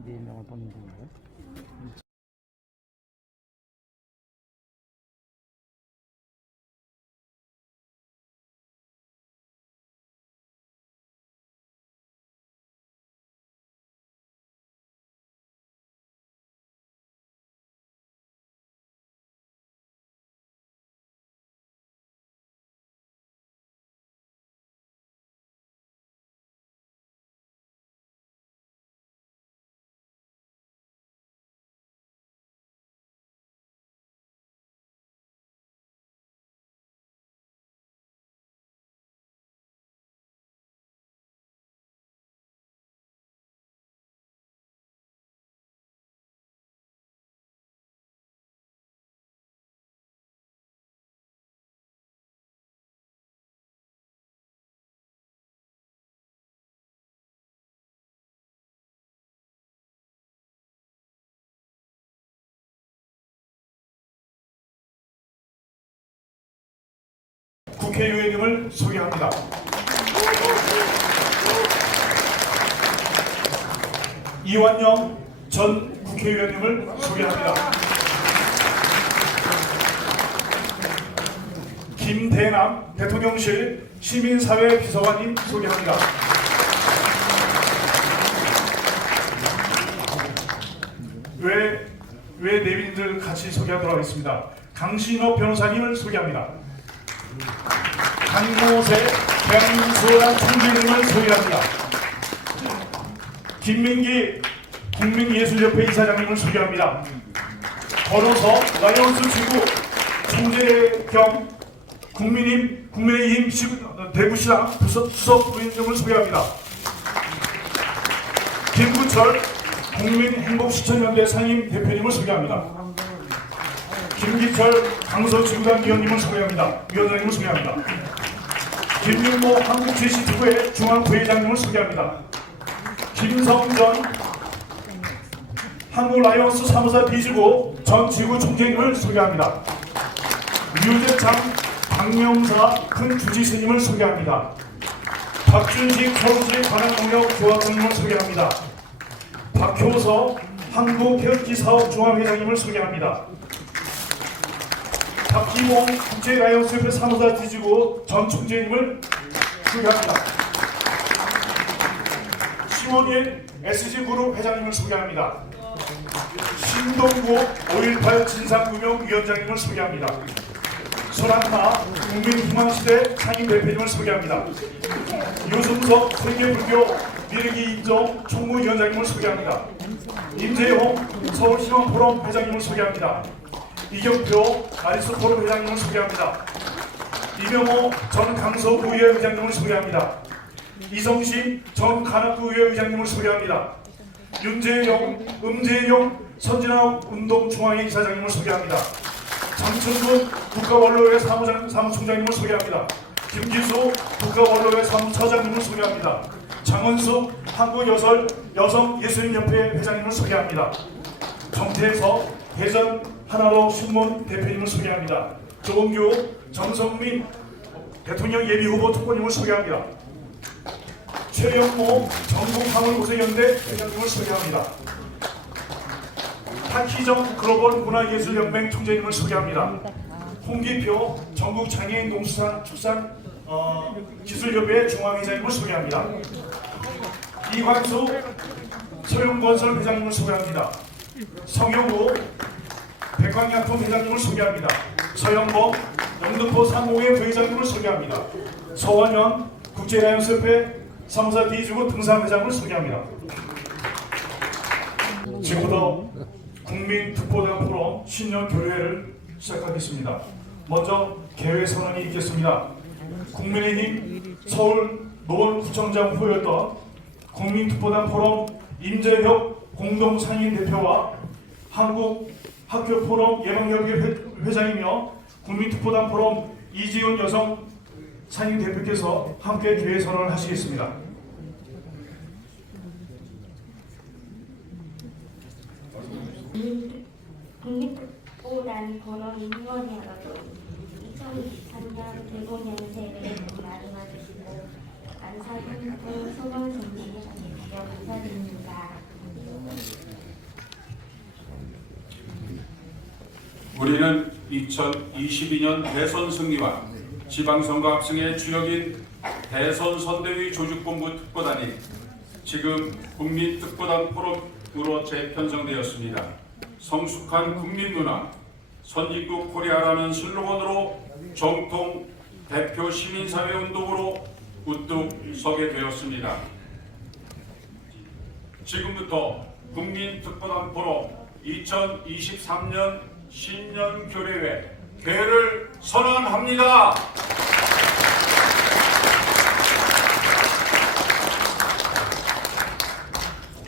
4명을 뽑는 건가요? 국회의원님을 소개합니다. 이완영 전 국회의원님을 소개합니다. 김대남 대통령실 시민사회 비서관님 소개합니다. 외 내빈들 같이 소개하도록 하겠습니다. 강신업 변호사님을 소개합니다. 강모세 대한민국소랑 총재님을 소개합니다. 김민기 국민예술협회 이사장님을 소개합니다. 걸어서 라이온스 지구 총재 겸 국민의힘 대구시장 수석 부위원장을 소개합니다. 김구철 국민행복시천연대 상임 대표님을 소개합니다. 김기철 강서지구단 위원님을 소개합니다. 위원장님을 소개합니다. 김윤모 한국제시특구의 중앙부회장님을 소개합니다. 김성전 한국라이온스 사무사 B지구 전 지구 총재님을 소개합니다. 유재창 박명사 큰 주지스님을 소개합니다. 박준식 서울시 관악농협조합장님을 소개합니다. 박효서 한국해역기사업종합회장님을 소개합니다. 박기몽 국제라이온스협회 사무사 D지구 전 총재님을 소개합니다. 심원일 SG그룹 회장님을 소개합니다. 신동구 5.18 진상규명위원장님을 소개합니다. 손한나 국민희망시대 상임대표님을 소개합니다. 유승석 세계불교 미르기 인정 총무위원장님을 소개합니다. 임재용 서울시민포럼 회장님을 소개합니다. 이경표 아리스토로 회장님을 소개합니다. 이명호 전 강서구의회 의장님을 소개합니다. 이성신 전 관악구의회 의장님을 소개합니다. 윤재용, 음재용 선진화운동중앙회 이사장님을 소개합니다. 장춘근 국가원로회 사무총장님을 소개합니다. 김기수 국가원로회 사무처장님을 소개합니다. 장은숙 한국여성예술인협회 회장님을 소개합니다. 정태석 대전 하나로 신문 대표님을 소개합니다. 조은규 정성민 대통령 예비후보 특보님을 소개합니다. 최영모 전국화물고세연대 회장님을 소개합니다. 타키정 글로벌 문화예술연맹 총재님을 소개합니다. 홍기표 전국장애인 농수산축산 기술협회 중앙회장님을 소개합니다. 이광수 서용건설 회장님을 소개합니다. 성영우 백광약품 회장님을 소개합니다. 서영범 영등포 상공회 부회장님을 소개합니다. 서원현 국제라이온스협회 사무사 D지구 등산회장을 소개합니다. 지금부터 국민특보단 포럼 신년 교류회를 시작하겠습니다. 먼저 개회 선언이 있겠습니다. 국민의힘 서울 노원구청장 후보였던 국민특보단 포럼 임재혁 공동상임대표와 한국학교포럼 예방협의 회장이며 국민특보단 포럼 이지훈 여성 상임대표께서 함께 개회 선언을 하시겠습니다. 국민특보단 권원위원회로 2023년 대본연세를 마련해주시고 안사군 소방 정신에 감사드립니다. 우리는 2022년 대선 승리와 지방선거 합승의 주역인 대선 선대위 조직본부 특보단이 지금 국민특보단 포럼으로 재편성되었습니다. 성숙한 국민문화, 선진국 코리아라는 슬로건으로 정통 대표 시민사회운동으로 우뚝 서게 되었습니다. 지금부터 국민특보단 포럼 2023년 신년교례회 개회를 선언합니다.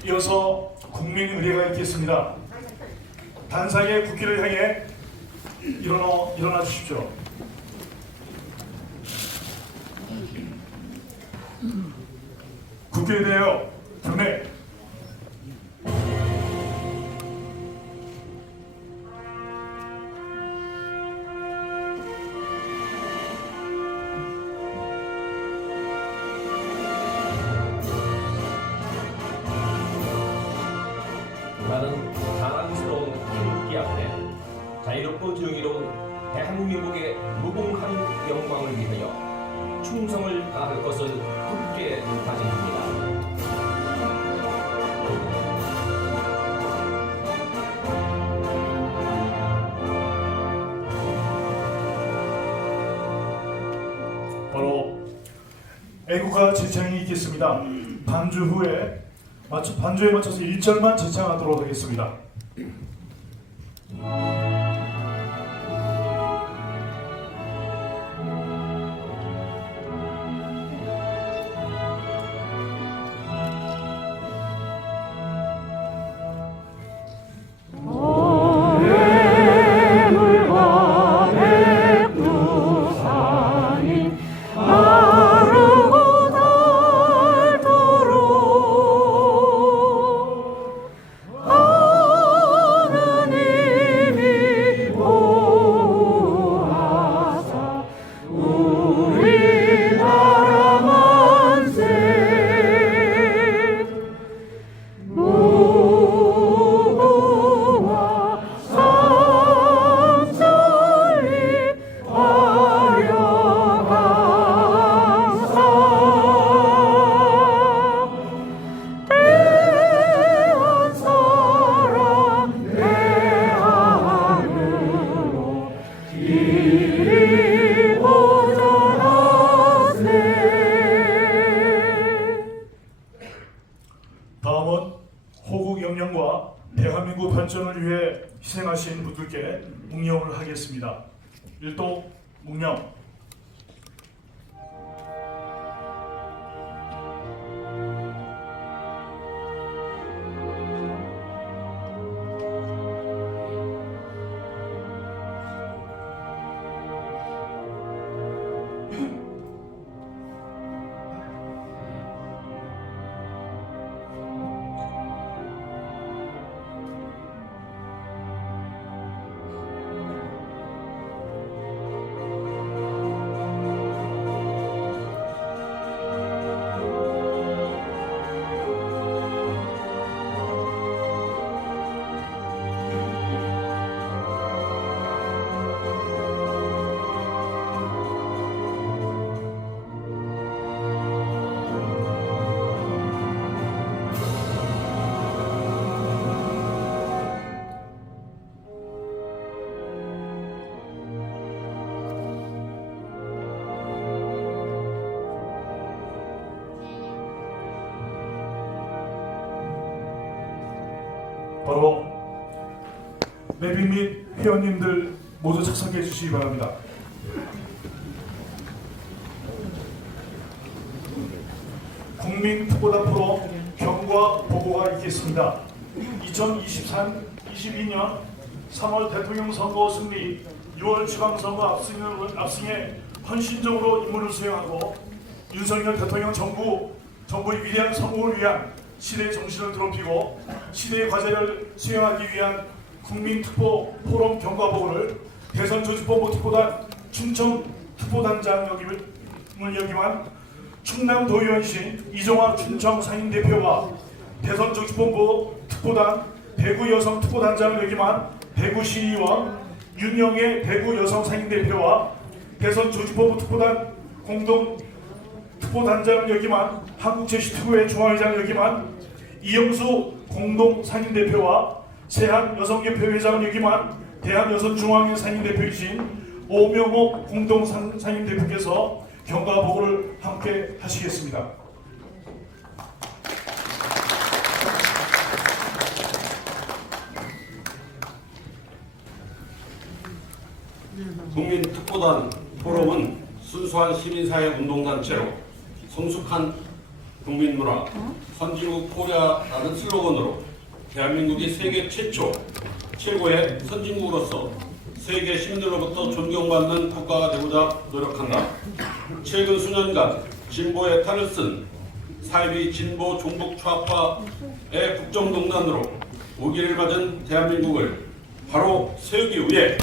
이어서 국민의례가 있겠습니다. 단상의 국기를 향해 일어나 주십시오. 국기에 대하여 경례. 나는 자랑스러운 태극기 앞에 자유롭고 정의로운 대한민국의 무궁한 영광을 위하여 충성을 다할 것을 굳게 다짐합니다. 바로 애국가 제창이 있겠습니다. 반주에 맞춰서 1절만 제창하도록 하겠습니다. 다음은 호국 영령과 대한민국 발전을 위해 희생하신 분들께 묵념을 하겠습니다. 일동 묵념. 바로 매빅 및 회원님들 모두 착석해 주시기 바랍니다. 국민특보단 포럼 경과 보고가 있겠습니다. 2022년 3월 대통령 선거 승리, 6월 지방선거 압승에 헌신적으로 임무를 수행하고 윤석열 대통령 정부의 위대한 성공을 위한 시대의 정신을 드높이고 시대의 과제를 수행하기 위한 국민특보 포럼 경과보고를 대선 조직본부 특보단 충청 특보단장 역임을 역임한 충남도의원신 이종화 충청 상임대표와 대선 조직본부 특보단 대구 여성 특보단장을 역임한 대구시의원 윤영애 대구 여성 상임대표와 대선 조직본부 특보단 공동 특보단장을 역임한 한국제시특구회 중앙회장을 역임한 이영수 공동 상임대표와 세한 여성협회 회장을 역임한 대한여성중앙회 상임대표이신 오명옥 공동 상임대표께서 경과보고를 함께 하시겠습니다. 국민특보단 포럼은 순수한 시민사회 운동단체로 성숙한 국민문화, 선진국 코리아라는 슬로건으로 대한민국이 세계 최초, 최고의 선진국으로서 세계 시민들로부터 존경받는 국가가 되고자 노력한다. 최근 수년간 진보의 탈을 쓴 사이비 진보 종북 좌파의 국정농단으로 우기를 맞은 대한민국을 바로 세우기 위해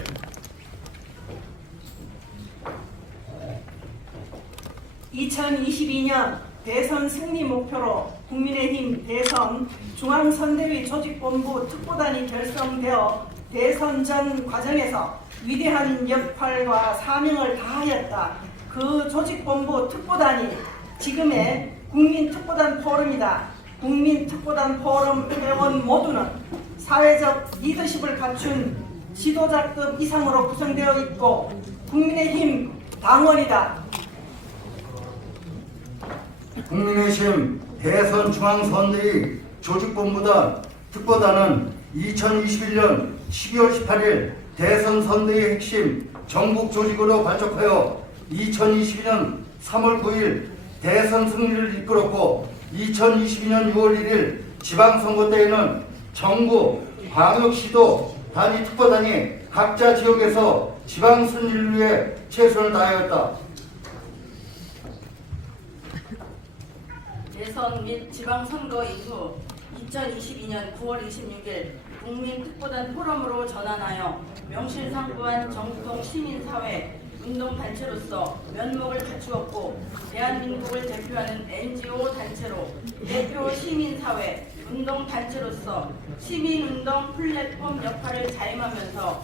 (2022년) 대선 승리 목표로 국민의힘 대선 중앙선대위 조직본부 특보단이 결성되어 대선 전 과정에서 위대한 역할과 사명을 다하였다. 그 조직본부 특보단이 지금의 국민특보단 포럼이다. 국민특보단 포럼 회원 모두는 사회적 리더십을 갖춘 지도자급 이상으로 구성되어 있고 국민의힘 당원이다. 국민의힘 대선 중앙선대위 조직본부단 특보단은 2021년 12월 18일 대선 선대위 핵심 전국 조직으로 발족하여 2022년 3월 9일 대선 승리를 이끌었고 2022년 6월 1일 지방선거 때에는 정부, 광역시도 단위 특보단이 각자 지역에서 지방 승리를 위해 최선을 다하였다. 대선 및 지방선거 이후 2022년 9월 26일 국민특보단 포럼으로 전환하여 명실상부한 정통 시민사회 운동단체로서 면목을 갖추었고 대한민국을 대표하는 NGO 단체로 대표 시민사회 운동단체로서 시민운동 플랫폼 역할을 자임하면서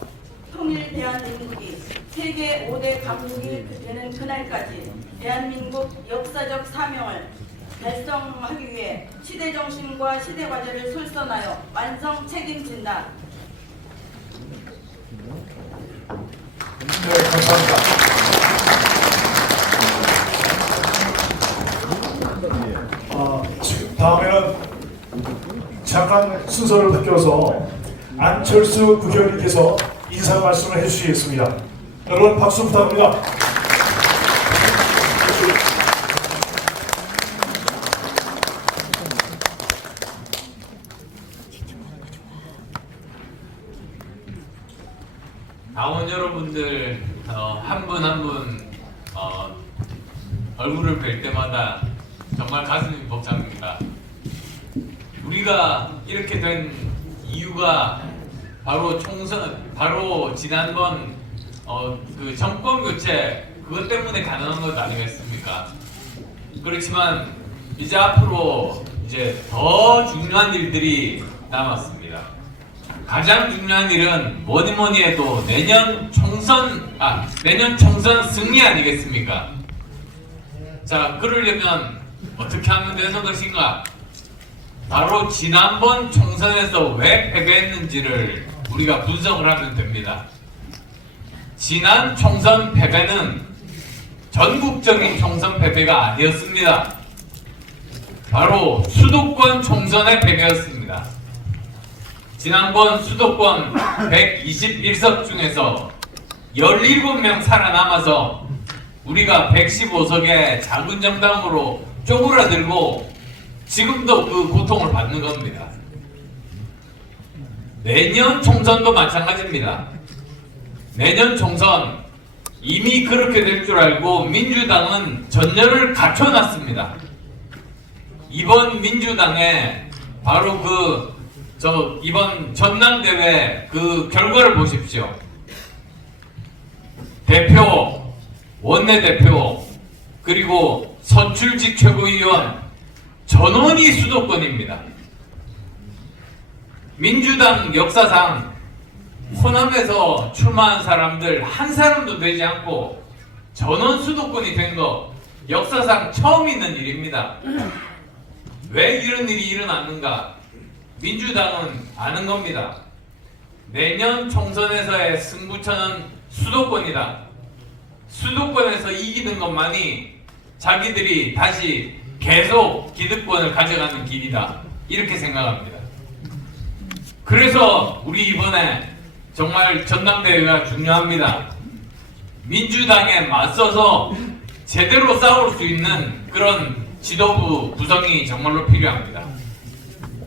통일 대한민국이 세계 5대 강국이 되는 그날까지 대한민국 역사적 사명을 달성하기 위해 시대정신과 시대과제를 솔선하여 완성 책임진다. 네, 감사합니다. 다음에는 잠깐 순서를 바뀌어서 안철수 국회의원님께서 인사 말씀을 해주시겠습니다. 여러분 박수 부탁합니다. 당원 여러분들 한 분 한 분 얼굴을 뵐 때마다 정말 가슴이 벅찹니다. 우리가 이렇게 된 이유가 바로 바로 지난번 그 정권 교체 그것 때문에 가능한 것 아니겠습니까? 그렇지만 이제 앞으로 이제 더 중요한 일들이 남았습니다. 가장 중요한 일은 뭐니 해도 내년 총선 승리 아니겠습니까? 자, 그러려면 어떻게 하면 되는 것인가? 바로 지난번 총선에서 왜 패배했는지를 우리가 분석을 하면 됩니다. 지난 총선 패배는 전국적인 총선 패배가 아니었습니다. 바로 수도권 총선의 패배였습니다. 지난번 수도권 121석 중에서 17명 살아남아서 우리가 115석의 작은 정당으로 쪼그라들고 지금도 그 고통을 받는 겁니다. 내년 총선도 마찬가지입니다. 내년 총선 이미 그렇게 될 줄 알고 민주당은 전열을 갖춰놨습니다. 이번 민주당에 바로 저 이번 전당대회 그 결과를 보십시오. 대표, 원내대표, 그리고 선출직 최고위원 전원이 수도권입니다. 민주당 역사상 호남에서 출마한 사람들 한 사람도 되지 않고 전원 수도권이 된 거 역사상 처음 있는 일입니다. 왜 이런 일이 일어났는가? 민주당은 아는 겁니다. 내년 총선에서의 승부처는 수도권이다. 수도권에서 이기는 것만이 자기들이 다시 계속 기득권을 가져가는 길이다. 이렇게 생각합니다. 그래서 우리 이번에 정말 전당대회가 중요합니다. 민주당에 맞서서 제대로 싸울 수 있는 그런 지도부 구성이 정말로 필요합니다.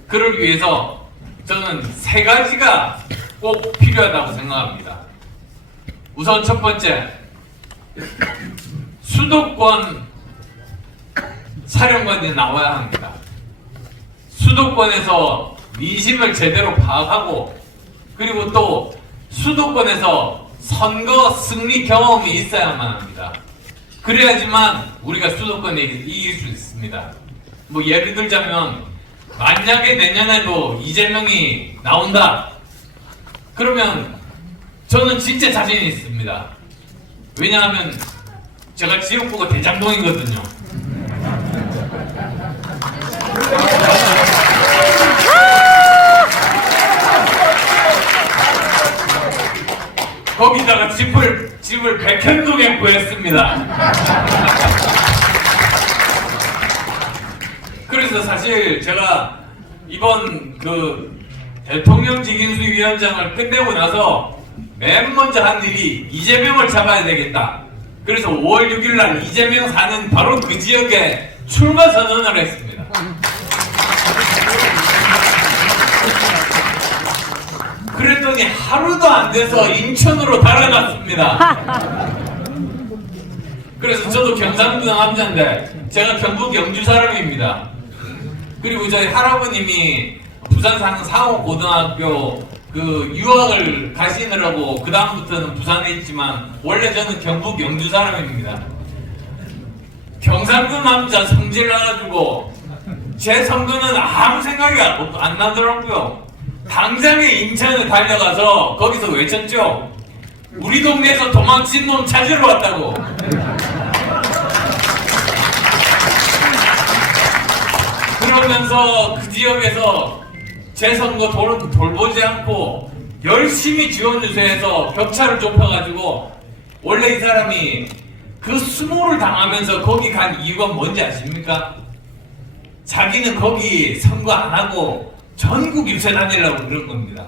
그를 위해서 저는 3가지가 꼭 필요하다고 생각합니다. 우선 첫 번째, 수도권 사령관이 나와야 합니다. 수도권에서 민심을 제대로 파악하고, 그리고 또 수도권에서 선거 승리 경험이 있어야만 합니다. 그래야지만 우리가 수도권에 이길 수 있습니다. 뭐 예를 들자면 만약에 내년에도 이재명이 나온다, 그러면 저는 진짜 자신 있습니다. 왜냐하면 제가 지역구가 대장동이거든요. 거기다가 집을 백현동에 구했습니다. 그래서 사실 제가 이번 그 대통령직 인수위원장을 끝내고 나서 맨 먼저 한 일이 이재명을 잡아야 되겠다. 그래서 5월 6일 날 이재명 사는 바로 그 지역에 출마 선언을 했습니다. 그랬더니 하루도 안 돼서 인천으로 달아났습니다. 그래서 저도 경상도 남자인데 제가 경북 영주 사람입니다. 그리고 저희 할아버님이 부산 사는 상호고등학교 그 유학을 가시느라고 그 다음부터는 부산에 있지만 원래 저는 경북 영주 사람입니다. 경상도 남자 성질 나가지고 제 선거는 아무 생각이 안 나더라고요. 당장에 인천에 달려가서 거기서 외쳤죠. 우리 동네에서 도망친 놈 찾으러 왔다고. 그러면서 그 지역에서 제 선거 돌보지 않고 열심히 지원 유세해서 격차를 좁혀가지고, 원래 이 사람이 그 수모를 당하면서 거기 간 이유가 뭔지 아십니까? 자기는 거기 선거 안 하고 전국 유세 다니려고 그런 겁니다.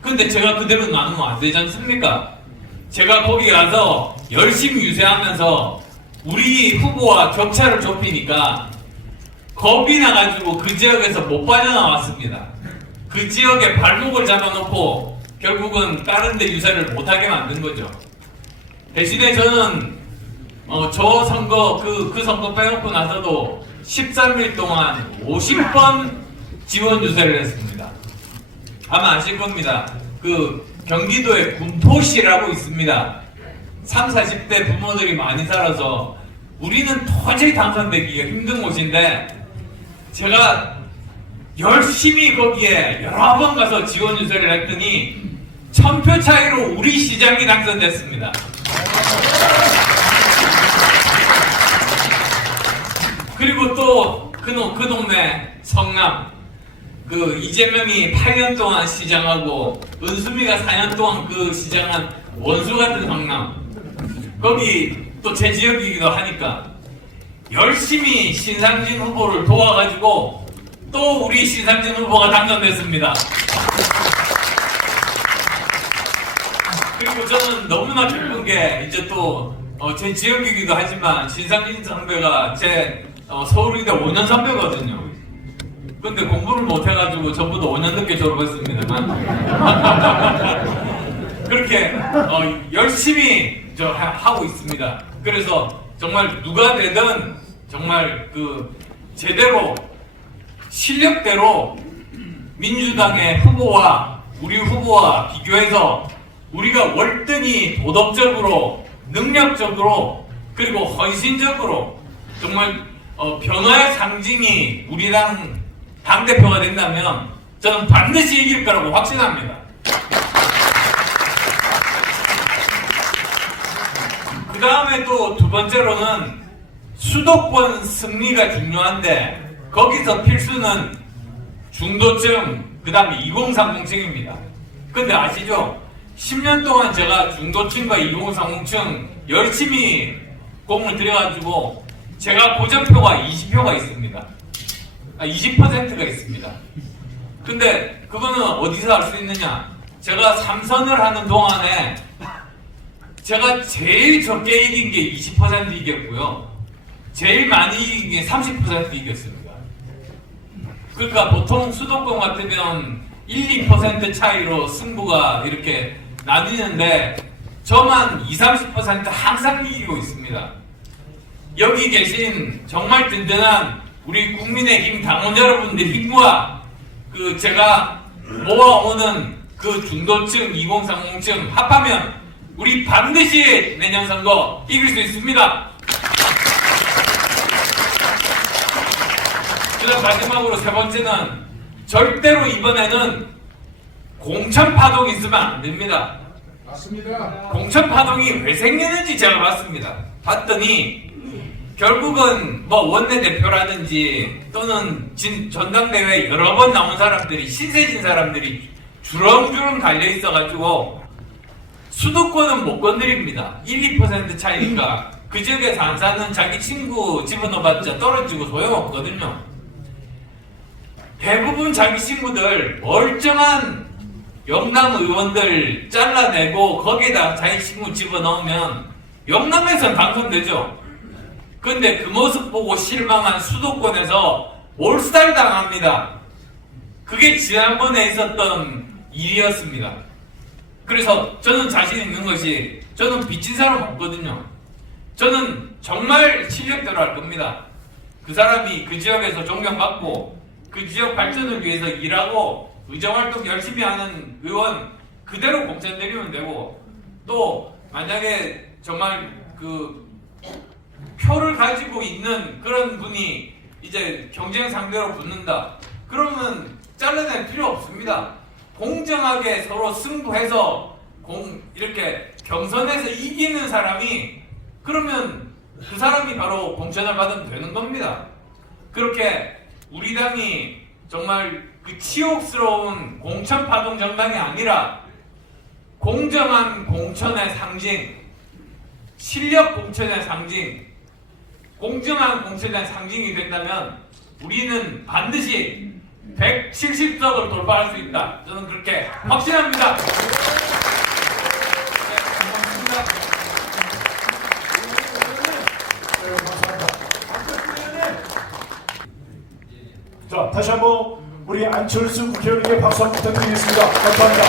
근데 제가 그대로 나누면 안 되지 않습니까? 제가 거기 가서 열심히 유세하면서 우리 후보와 격차를 좁히니까 겁이 나가지고 그 지역에서 못 빠져나왔습니다. 그 지역에 발목을 잡아놓고 결국은 다른 데 유세를 못하게 만든 거죠. 대신에 저는 저 선거 그 선거 빼놓고 나서도 13일 동안 50번 지원 유세를 했습니다. 아마 아실 겁니다. 그 경기도에 군포시라고 있습니다. 30, 40대 부모들이 많이 살아서 우리는 도저히 당선되기가 힘든 곳인데, 제가 열심히 거기에 여러 번 가서 지원 유세를 했더니 1000표 차이로 우리 시장이 당선됐습니다. 그리고 또 그 동네 성남, 그 이재명이 8년 동안 시장하고 은수미가 4년 동안 그 시장한 원수 같은 성남, 거기 또 제 지역이기도 하니까 열심히 신상진 후보를 도와가지고 또 우리 신상진 후보가 당선됐습니다. 그리고 저는 너무나 기쁜 게, 이제 또 제 지역이기도 하지만 신상진 선배가 제 서울의대 5년 선배거든요. 근데 공부를 못해가지고 저보다 5년 늦게 졸업했습니다만 그렇게 열심히 하고 있습니다. 그래서 정말 누가 되든 정말 그 제대로 실력대로 민주당의 후보와 우리 후보와 비교해서 우리가 월등히 도덕적으로, 능력적으로, 그리고 헌신적으로 정말 변화의 상징이 우리 당 당대표가 된다면 저는 반드시 이길 거라고 확신합니다. 그 다음에 또 두 번째로는 수도권 승리가 중요한데 거기서 필수는 중도층, 그 다음에 2030층입니다. 근데 아시죠? 10년 동안 제가 중도층과 2030층 열심히 공을 들여가지고 제가 고전표가 20표가 있습니다. 20%가 있습니다. 근데 그거는 어디서 알 수 있느냐? 제가 3선을 하는 동안에 제가 제일 적게 이긴 게 20% 이겼고요. 제일 많이 이긴 게 30% 이겼습니다. 그러니까 보통 수도권 같으면 1, 2% 차이로 승부가 이렇게 나뉘는데 저만 20, 30% 항상 이기고 있습니다. 여기 계신 정말 든든한 우리 국민의힘 당원 여러분들 힘과 그 제가 모아오는 그 중도층, 2030층 합하면 우리 반드시 내년 선거 이길 수 있습니다. 그다음 마지막으로 세 번째는 절대로 이번에는 공천파동이 있으면 안 됩니다. 맞습니다. 공천파동이 왜 생기는지 제가 봤습니다. 봤더니 결국은 뭐 원내대표라든지 또는 전당대회에 여러 번 나온 사람들이, 신세진 사람들이 주렁주렁 달려 있어가지고 수도권은 못 건드립니다. 1, 2% 차이니까 그 지역에서 안 사는 자기 친구 집어넣어봤자 떨어지고 소용없거든요. 대부분 자기 친구들 멀쩡한 영남 의원들 잘라내고 거기에다 자기 친구 집어넣으면 영남에선 당선되죠. 근데 그 모습 보고 실망한 수도권에서 몰살당합니다. 그게 지난번에 있었던 일이었습니다. 그래서 저는 자신 있는 것이 저는 빚진 사람 없거든요. 저는 정말 실력대로 할 겁니다. 그 사람이 그 지역에서 존경받고 그 지역 발전을 위해서 일하고 의정활동 열심히 하는 의원 그대로 공천드리면 되고 또 만약에 정말 그 표를 가지고 있는 그런 분이 이제 경쟁 상대로 붙는다. 그러면 잘라낼 필요 없습니다. 공정하게 서로 승부해서 이렇게 경선에서 이기는 사람이 그러면 그 사람이 바로 공천을 받으면 되는 겁니다. 그렇게 우리 당이 정말 그 치욕스러운 공천파동 정당이 아니라 공정한 공천의 상징, 실력 공천의 상징, 공정한 공천의 상징이 된다면 우리는 반드시 170석을 돌파할 수 있다. 저는 그렇게 확신합니다. 네, 고맙습니다. 자, 다시 한번 우리 안철수 국회의원에게 박수 한번 부탁드리겠습니다. 감사합니다.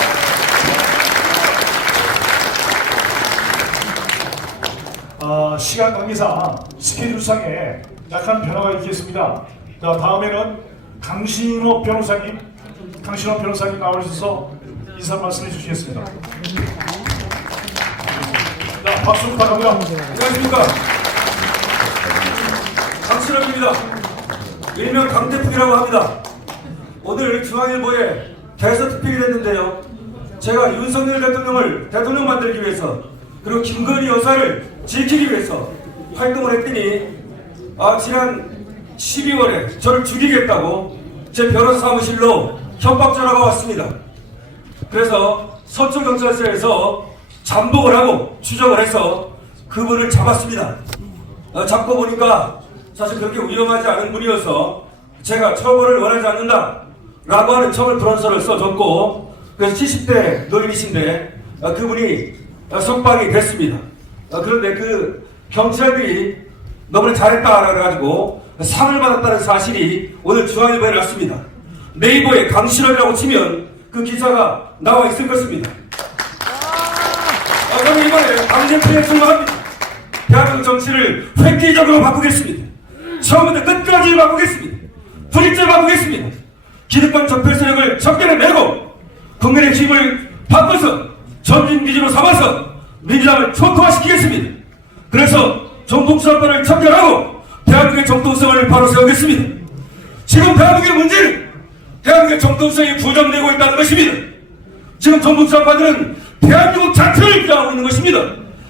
시간 관계상 스케줄상에 약간 변화가 있겠습니다. 자, 다음에는 강신호 변호사님 나오셔서 인사 말씀해 주시겠습니다. 자, 박수 부탁합니다. 안녕하십니까. 강신호입니다. 일명 강태풍이라고 합니다. 오늘 중앙일보에 대서특필이 됐는데요. 제가 윤석열 대통령을 대통령 만들기 위해서 그리고 김건희 여사를 지키기 위해서 활동을 했더니 지난 12월에 저를 죽이겠다고 제 변호사 사무실로 협박 전화가 왔습니다. 그래서 서초경찰서에서 잠복을 하고 추적을 해서 그분을 잡았습니다. 잡고 보니까 사실 그렇게 위험하지 않은 분이어서 제가 처벌을 원하지 않는다 라고 하는 처벌 불원서를 써줬고 그래서 70대 노인이신데 그분이 석방이 됐습니다. 그런데 그 경찰들이 너무나 잘했다 그래가지고 상을 받았다는 사실이 오늘 중앙일보에 났습니다. 네이버에 강신호라고 치면 그 기사가 나와 있을 것입니다. 저는 이번에 당대표에 출마합니다. 대한민국 정치를 획기적으로 바꾸겠습니다. 처음부터 끝까지 바꾸겠습니다. 불일절 바꾸겠습니다. 기득권 적폐 세력을 적대내고 국민의 힘을 바꿔서 전진기지로 삼아서 민주당을 초토화시키겠습니다. 그래서 정통수사권을 척결하고 대한민국의 정통성을 바로 세우겠습니다. 지금 대한민국의 문제는 대한민국의 정통성이 부정되고 있다는 것입니다. 지금 정통수사관들은 대한민국 자체를 주장하고 있는 것입니다.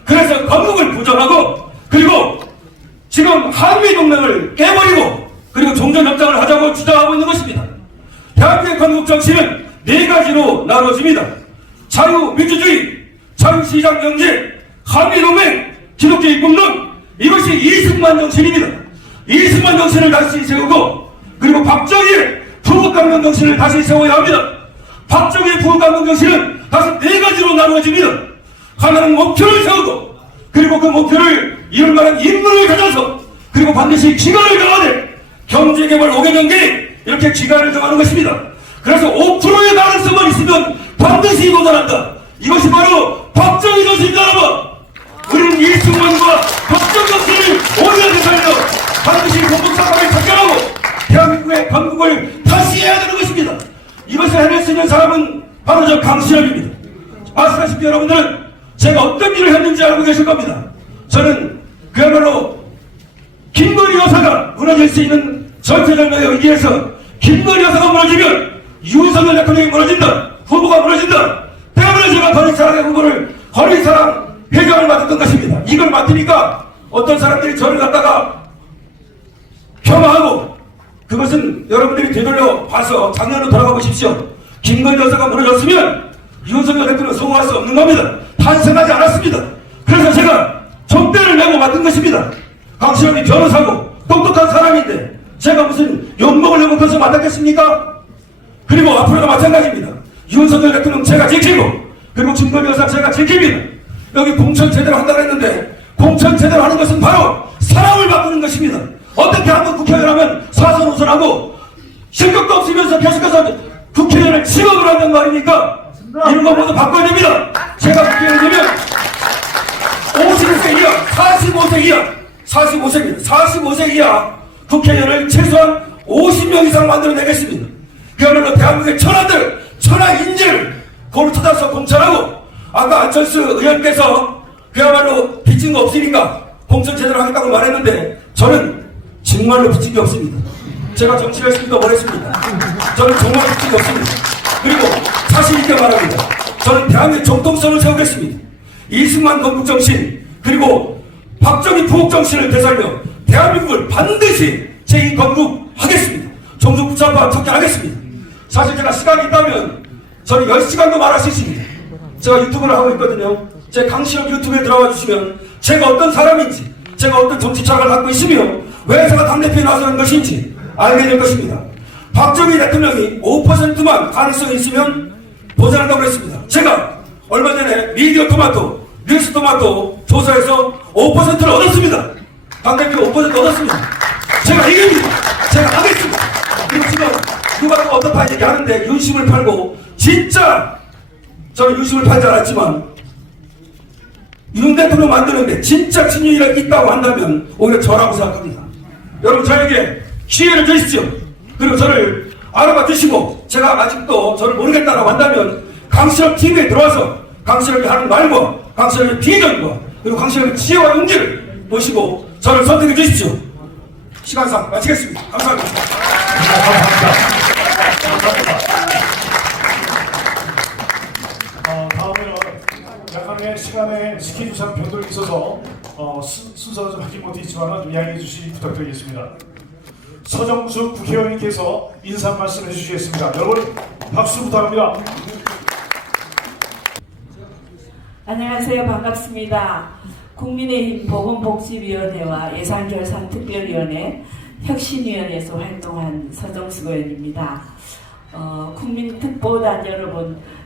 그래서 건국을 부정하고 그리고 지금 한미동맹을 깨버리고 그리고 종전협상을 하자고 주장하고 있는 것입니다. 대한민국의 건국 정치는 네 가지로 나눠집니다. 자유민주주의, 자유시장 경제, 한미동맹, 기독교의 국론, 이것이 이승만 정신입니다. 이승만 정신을 다시 세우고 그리고 박정희의 부국강경 정신을 다시 세워야 합니다. 박정희의 부국강경 정신은 다시 네 가지로 나누어집니다. 하나는 목표를 세우고 그리고 그 목표를 이룰 만한 인물을 가져서 그리고 반드시 기간을 정하되 경제개발 5개년기 이렇게 기간을 정하는 것입니다. 그래서 5%의 가능성만 있으면 반드시 도달한다. 이것이 바로 박정희 정신입니다. 여러분, 우리는 이승만과 박정희 정신을 오래오래 살려 반드시 건국사관을 척결하고 대한민국의 건국을 다시 해야 되는 것입니다. 이것을 해낼 수 있는 사람은 바로 저 강신엽입니다. 아시다시피 여러분들은 제가 어떤 일을 했는지 알고 계실 겁니다. 저는 그야말로 김건희 여사가 무너질 수 있는 전체정당의 의기에서 김건희 여사가 무너지면 윤석열 대통령이 무너진다. 후보가 무너진다. 때문에 제가 건의사랑의 후보를 건의사랑 회장을 맡았던 것입니다. 이걸 맡으니까 어떤 사람들이 저를 갖다가 폄하하고 그것은 여러분들이 되돌려 봐서 작년으로 돌아가 보십시오. 김건희 여사가 무너졌으면 윤석열 대통령 성공할 수 없는 겁니다. 탄생하지 않았습니다. 그래서 제가 정대를 메고 맡은 것입니다. 강신엽이 변호사고 똑똑한 사람인데 제가 무슨 욕먹으려고 그래서 맡았겠습니까? 그리고 앞으로도 마찬가지입니다. 윤석열 대통령 제가 지키고 그리고 김건희 여사 제가 지킵니다. 여기 공천 제대로 한다고 했는데 공천 제대로 하는 것은 바로 사람을 바꾸는 것입니다. 어떻게 한번 국회의원 하면 사선 우선하고 실격도 없으면서 계속해서 국회의원을 직업으로 한단 말입니까? 이런 거 모두 바꿔야 됩니다. 제가 국회의원 되면 51세 이하, 45세 이하, 45세입니다. 45세 이하 국회의원을 최소한 50명 이상 만들어내겠습니다. 그야말로 대한민국의 천하들, 천하인재를 고루 찾아서 공천하고 아까 안철수 의원께서 그야말로 빚진 거 없으니까 공천 제대로 하겠다고 말했는데 저는 정말로 빚진 게 없습니다. 제가 정치를 했습니다. 뭐랬습니다. 저는 정말 빚진 게 없습니다. 그리고 자신있게 말합니다. 저는 대한민국 정통성을 세우겠습니다. 이승만 건국정신 그리고 박정희 부국정신을 되살려 대한민국을 반드시 제2건국하겠습니다. 종북부차파 척결하겠습니다. 사실 제가 시간이 있다면 저는 10시간도 말할 수 있습니다. 제가 유튜브를 하고 있거든요. 제 강신엽 유튜브에 들어와 주시면 제가 어떤 사람인지 제가 어떤 정치 철학을 갖고 있으며 왜 제가 당대표에 나서는 것인지 알게 될 것입니다. 박정희 대통령이 5%만 가능성이 있으면 도전한다고 했습니다. 제가 얼마 전에 미디어 토마토, 뉴스 토마토 조사에서 5%를 얻었습니다. 당대표 5% 얻었습니다. 제가 이깁니다. 제가 하겠습니다. 그리고 지금 누가 또 어떻다 얘기하는데 윤심을 팔고 진짜 저는 윤심을 팔지 않았지만 윤 대통령 만드는데 진짜 진윤이가 있다고 한다면 오히려 저라고 생각합니다. 여러분 저에게 기회를 주십시오. 그리고 저를 알아봐 주시고 제가 아직도 저를 모르겠다라고 한다면 강신엽 TV에 들어와서 강신엽이 하는 말과 강신엽의 비전과 그리고 강신엽의 지혜와 용기를 보시고 저를 선택해 주십시오. 시간상 마치겠습니다. 감사합니다. 다음에는 약간의 시간에 스케줄상 변동이 있어서 순서가 좀 하지 못했지만 좀 양해해 주시기 부탁드리겠습니다. 서정수 국회의원님께서 인사 말씀해 주시겠습니다. 여러분 박수 부탁합니다. 안녕하세요. 반갑습니다. 국민의힘 보건복지위원회와 예산결산특별위원회 혁신위원회에서 활동한 서정수 의원입니다. 국민특보단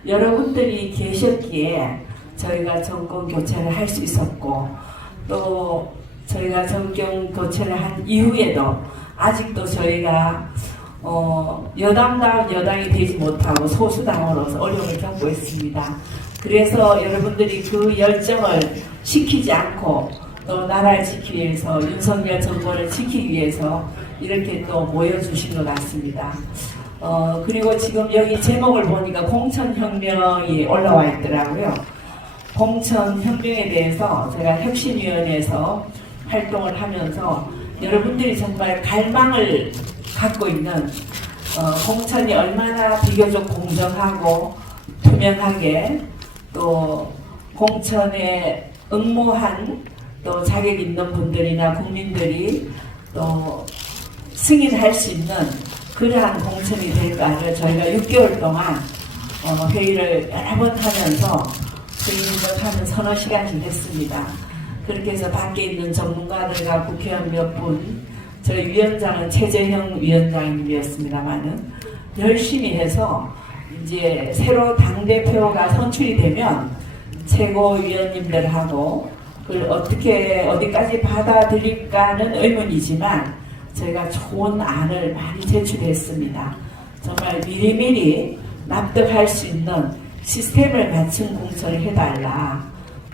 여러분들이 계셨기에 저희가 정권 교체를 할 수 있었고 또 저희가 정권 교체를 한 이후에도 아직도 저희가 여당다운 여당이 되지 못하고 소수당으로서 어려움을 겪고 있습니다. 그래서 여러분들이 그 열정을 식히지 않고 또 나라를 지키기 위해서 윤석열 정권을 지키기 위해서 이렇게 또 모여주신 것 같습니다. 그리고 지금 여기 제목을 보니까 공천혁명이 올라와 있더라고요. 공천혁명에 대해서 제가 혁신위원회에서 활동을 하면서 여러분들이 정말 갈망을 갖고 있는 공천이 얼마나 비교적 공정하고 투명하게 또 공천에 응모한 또 자격 있는 분들이나 국민들이 또 승인할 수 있는 그러한 공천이 될까를 저희가 6개월 동안 회의를 여러 번 하면서 회의를 하면 서너 시간씩 했습니다. 그렇게 해서 밖에 있는 전문가들과 국회의원 몇 분, 저희 위원장은 최재형 위원장님이었습니다만은 열심히 해서 이제 새로 당대표가 선출이 되면 최고위원님들하고 그걸 어떻게 어디까지 받아들일까는 의문이지만 저희가 좋은 안을 많이 제출했습니다. 정말 미리미리 납득할 수 있는 시스템을 갖춘 공천을 해달라.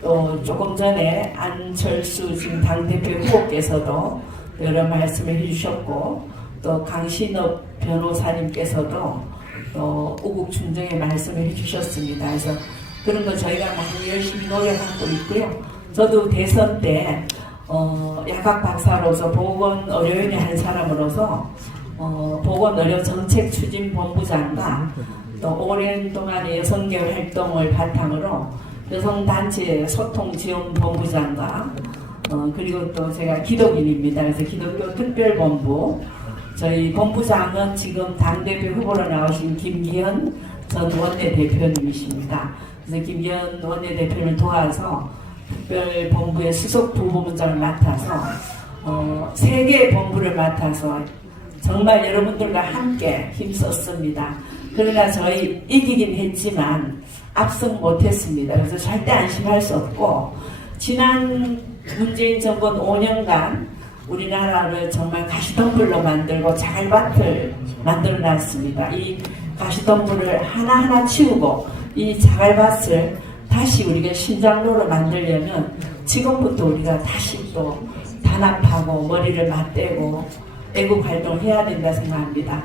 또 조금 전에 안철수 지금 당대표 후보께서도 여러 말씀을 해주셨고 또 강신업 변호사님께서도 또 우국충정의 말씀을 해주셨습니다. 그래서 그런 거 저희가 많이 열심히 노력하고 있고요. 저도 대선 때 약학 박사로서 보건의료인의 한 사람으로서 보건의료정책추진본부장과 또 오랜 동안의 여성계열 활동을 바탕으로 여성단체 소통지원본부장과 그리고 또 제가 기독인입니다. 그래서 기독교 특별본부 저희 본부장은 지금 당대표 후보로 나오신 김기현 전 원내대표님이십니다. 그래서 김기현 원내대표를 도와서 특별본부의 수석 부본부장을 맡아서 3개의 본부를 맡아서 정말 여러분들과 함께 힘썼습니다. 그러나 저희 이기긴 했지만 압승 못했습니다. 그래서 절대 안심할 수 없고 지난 문재인 정권 5년간 우리나라를 정말 가시덤불로 만들고 자갈밭을 만들어놨습니다. 이 가시덤불을 하나하나 치우고 이 자갈밭을 다시 우리가 신장로로 만들려면 지금부터 우리가 다시 또 단합하고 머리를 맞대고 애국 활동을 해야 된다 생각합니다.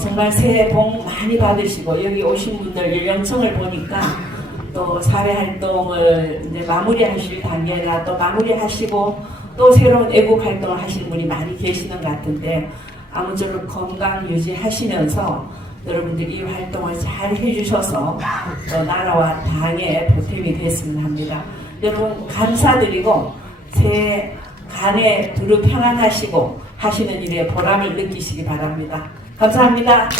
정말 새해 복 많이 받으시고 여기 오신 분들 연령층을 보니까 또 사회 활동을 이제 마무리하실 단계나 또 마무리하시고 또 새로운 애국 활동을 하시는 분이 많이 계시는 것 같은데 아무쪼록 건강 유지하시면서 여러분들이 이 활동을 잘 해주셔서 또 나라와 당에 보탬이 됐으면 합니다. 여러분 감사드리고 새해 간에 두루 평안하시고 하시는 일에 보람을 느끼시기 바랍니다. 감사합니다.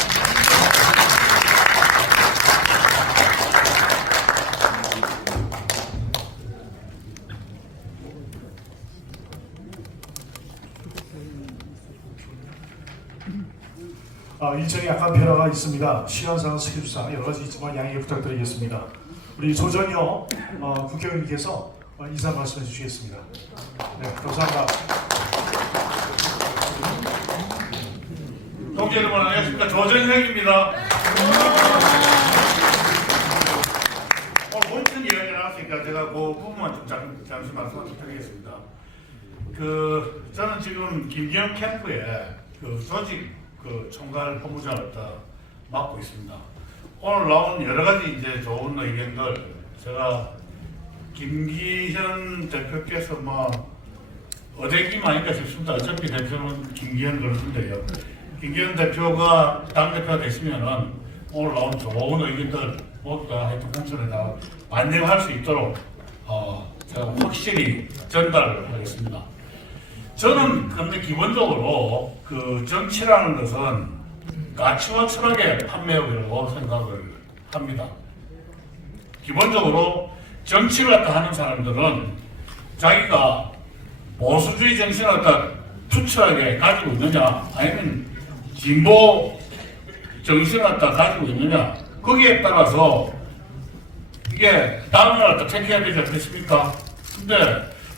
일정이 약간 변화가 있습니다. 시간상 스케줄상 여러 가지 있지만 양해 부탁드리겠습니다. 우리 조전효 국회의원님께서 인사 말씀해 주시겠습니다. 네, 감사합니다. 동지 여러분 안녕하십니까. 조전효입니다. 본청 이야기 나왔으니까 제가 그 부분만 좀 잠시 말씀하도록 하겠습니다. 저는 지금 김기현 캠프에 조직 총괄 본부장을 맡고 있습니다. 오늘 나온 여러 가지 이제 좋은 의견들 제가 김기현 대표께서 어제기만 아닐까 싶습니다. 어차피 대표는 김기현 그러는데요. 김기현 대표가 당대표가 되시면은 오늘 나온 좋은 의견들 모두 다 하여튼 공천에 다 반영할 수 있도록 제가 확실히 전달을 하겠습니다. 저는 근데 기본적으로 정치라는 것은 가치와 철학의 판매업이라고 생각을 합니다. 기본적으로 정치를 갖다 하는 사람들은 자기가 보수주의 정신을 갖다 투철하게 가지고 있느냐 아니면 진보 정신을 갖다 가지고 있느냐 거기에 따라서 이게 당을 갖다 택해야 되지 않겠습니까? 근데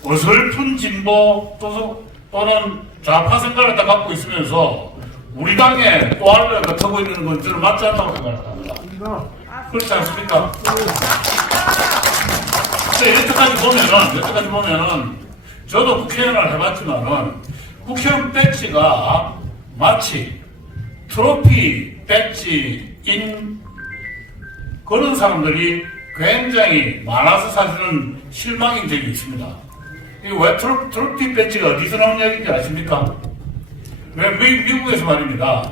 어설픈 진보 또는 좌파 생각을 다 갖고 있으면서 우리 당에 또한을 갖고 있는 건 저는 맞지 않다고 생각합니다. 그렇지 않습니까? 근데 여태까지 보면은 저도 국회의원을 해봤지만은 국회의원 배지가 마치 트로피 배지인 그런 사람들이 굉장히 많아서 사실은 실망인 적이 있습니다. 이게 왜 트로피 배지가 어디서 나온 이야기인지 아십니까? 왜 미국에서 말입니다.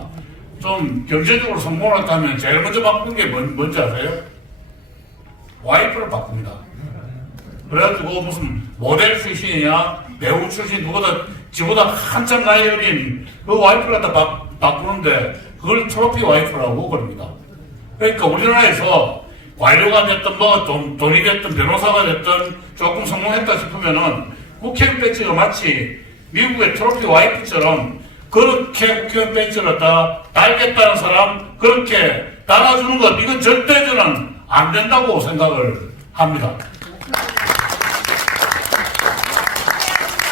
좀 경제적으로 성공을 했다면 제일 먼저 바꾸는 게 뭔지 아세요? 와이프를 바꿉니다. 그래가지고 무슨 모델 출신이냐 배우 출신 지보다 한참 나이 어린 그 와이프를 갖다 바꾸는데 그걸 트로피 와이프라고 그럽니다. 그러니까 우리나라에서 관료가 됐든 돈이 됐든 변호사가 됐든 조금 성공했다 싶으면은 국회의원 배지가 마치 미국의 트로피 와이프처럼 그렇게 국회의원 배지를 갖다 달겠다는 사람 그렇게 달아주는 것 이건 절대 저는 안 된다고 생각을 합니다.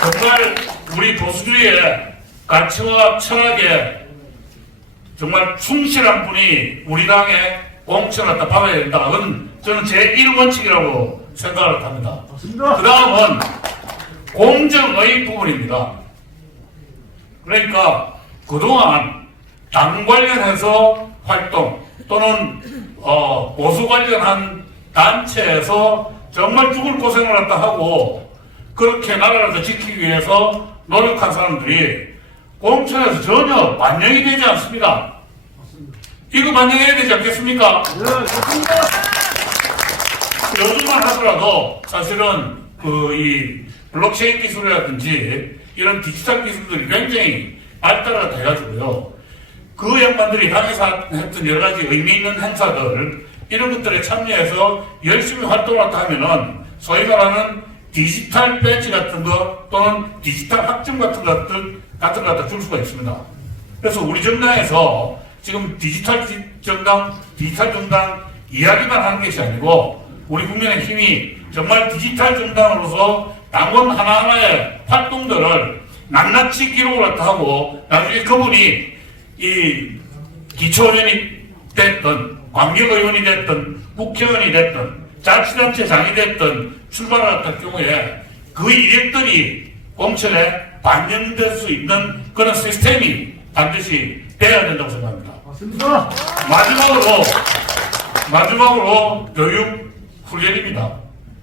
정말 우리 보수주의의 가치와 철학에 정말 충실한 분이 우리 당에 공천을 갖다 받아야 된다. 그건 저는 제1원칙이라고 생각을 합니다. 그 다음은 공정의 부분입니다. 그러니까 그동안 당 관련해서 활동 또는 보수 관련한 단체에서 정말 죽을 고생을 갖다 하고 그렇게 나라를 더 지키기 위해서 노력한 사람들이 공천에서 전혀 반영이 되지 않습니다. 이거 반영해야 되지 않겠습니까? 요즘만 하더라도 사실은 이 블록체인 기술이라든지 이런 디지털 기술들이 굉장히 발달을 해가지고요. 그 양반들이 당에서 했던 여러 가지 의미 있는 행사들 이런 것들에 참여해서 열심히 활동을 하면은 소위 말하는 디지털 배지 같은 거 또는 디지털 학점 같은 거 갖다 줄 수가 있습니다. 그래서 우리 정당에서 지금 디지털 정당 이야기만 하는 것이 아니고 우리 국민의힘이 정말 디지털 정당으로서 당원 하나하나의 활동들을 낱낱이 기록을 하고 나중에 그분이 이 기초의원이 됐든 광역의원이 됐든 국회의원이 됐든 자치단체장이 됐든 출마를 했던 경우에 그 이력들이 공천에 반영될 수 있는 그런 시스템이 반드시 돼야 된다고 생각합니다. 맞습니다. 마지막으로 교육 훈련입니다.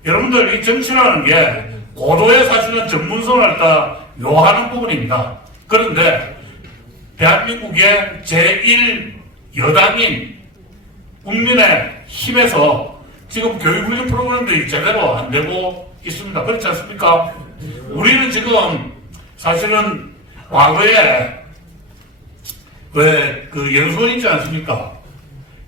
여러분들 이 정치라는 게 고도의 사실은 전문성을 갖다 요하는 부분입니다. 그런데 대한민국의 제1여당인 국민의힘에서 지금 교육훈련 프로그램들이 제대로 안 되고 있습니다. 그렇지 않습니까? 우리는 지금 사실은 과거에 왜 그 연수원 있지 않습니까?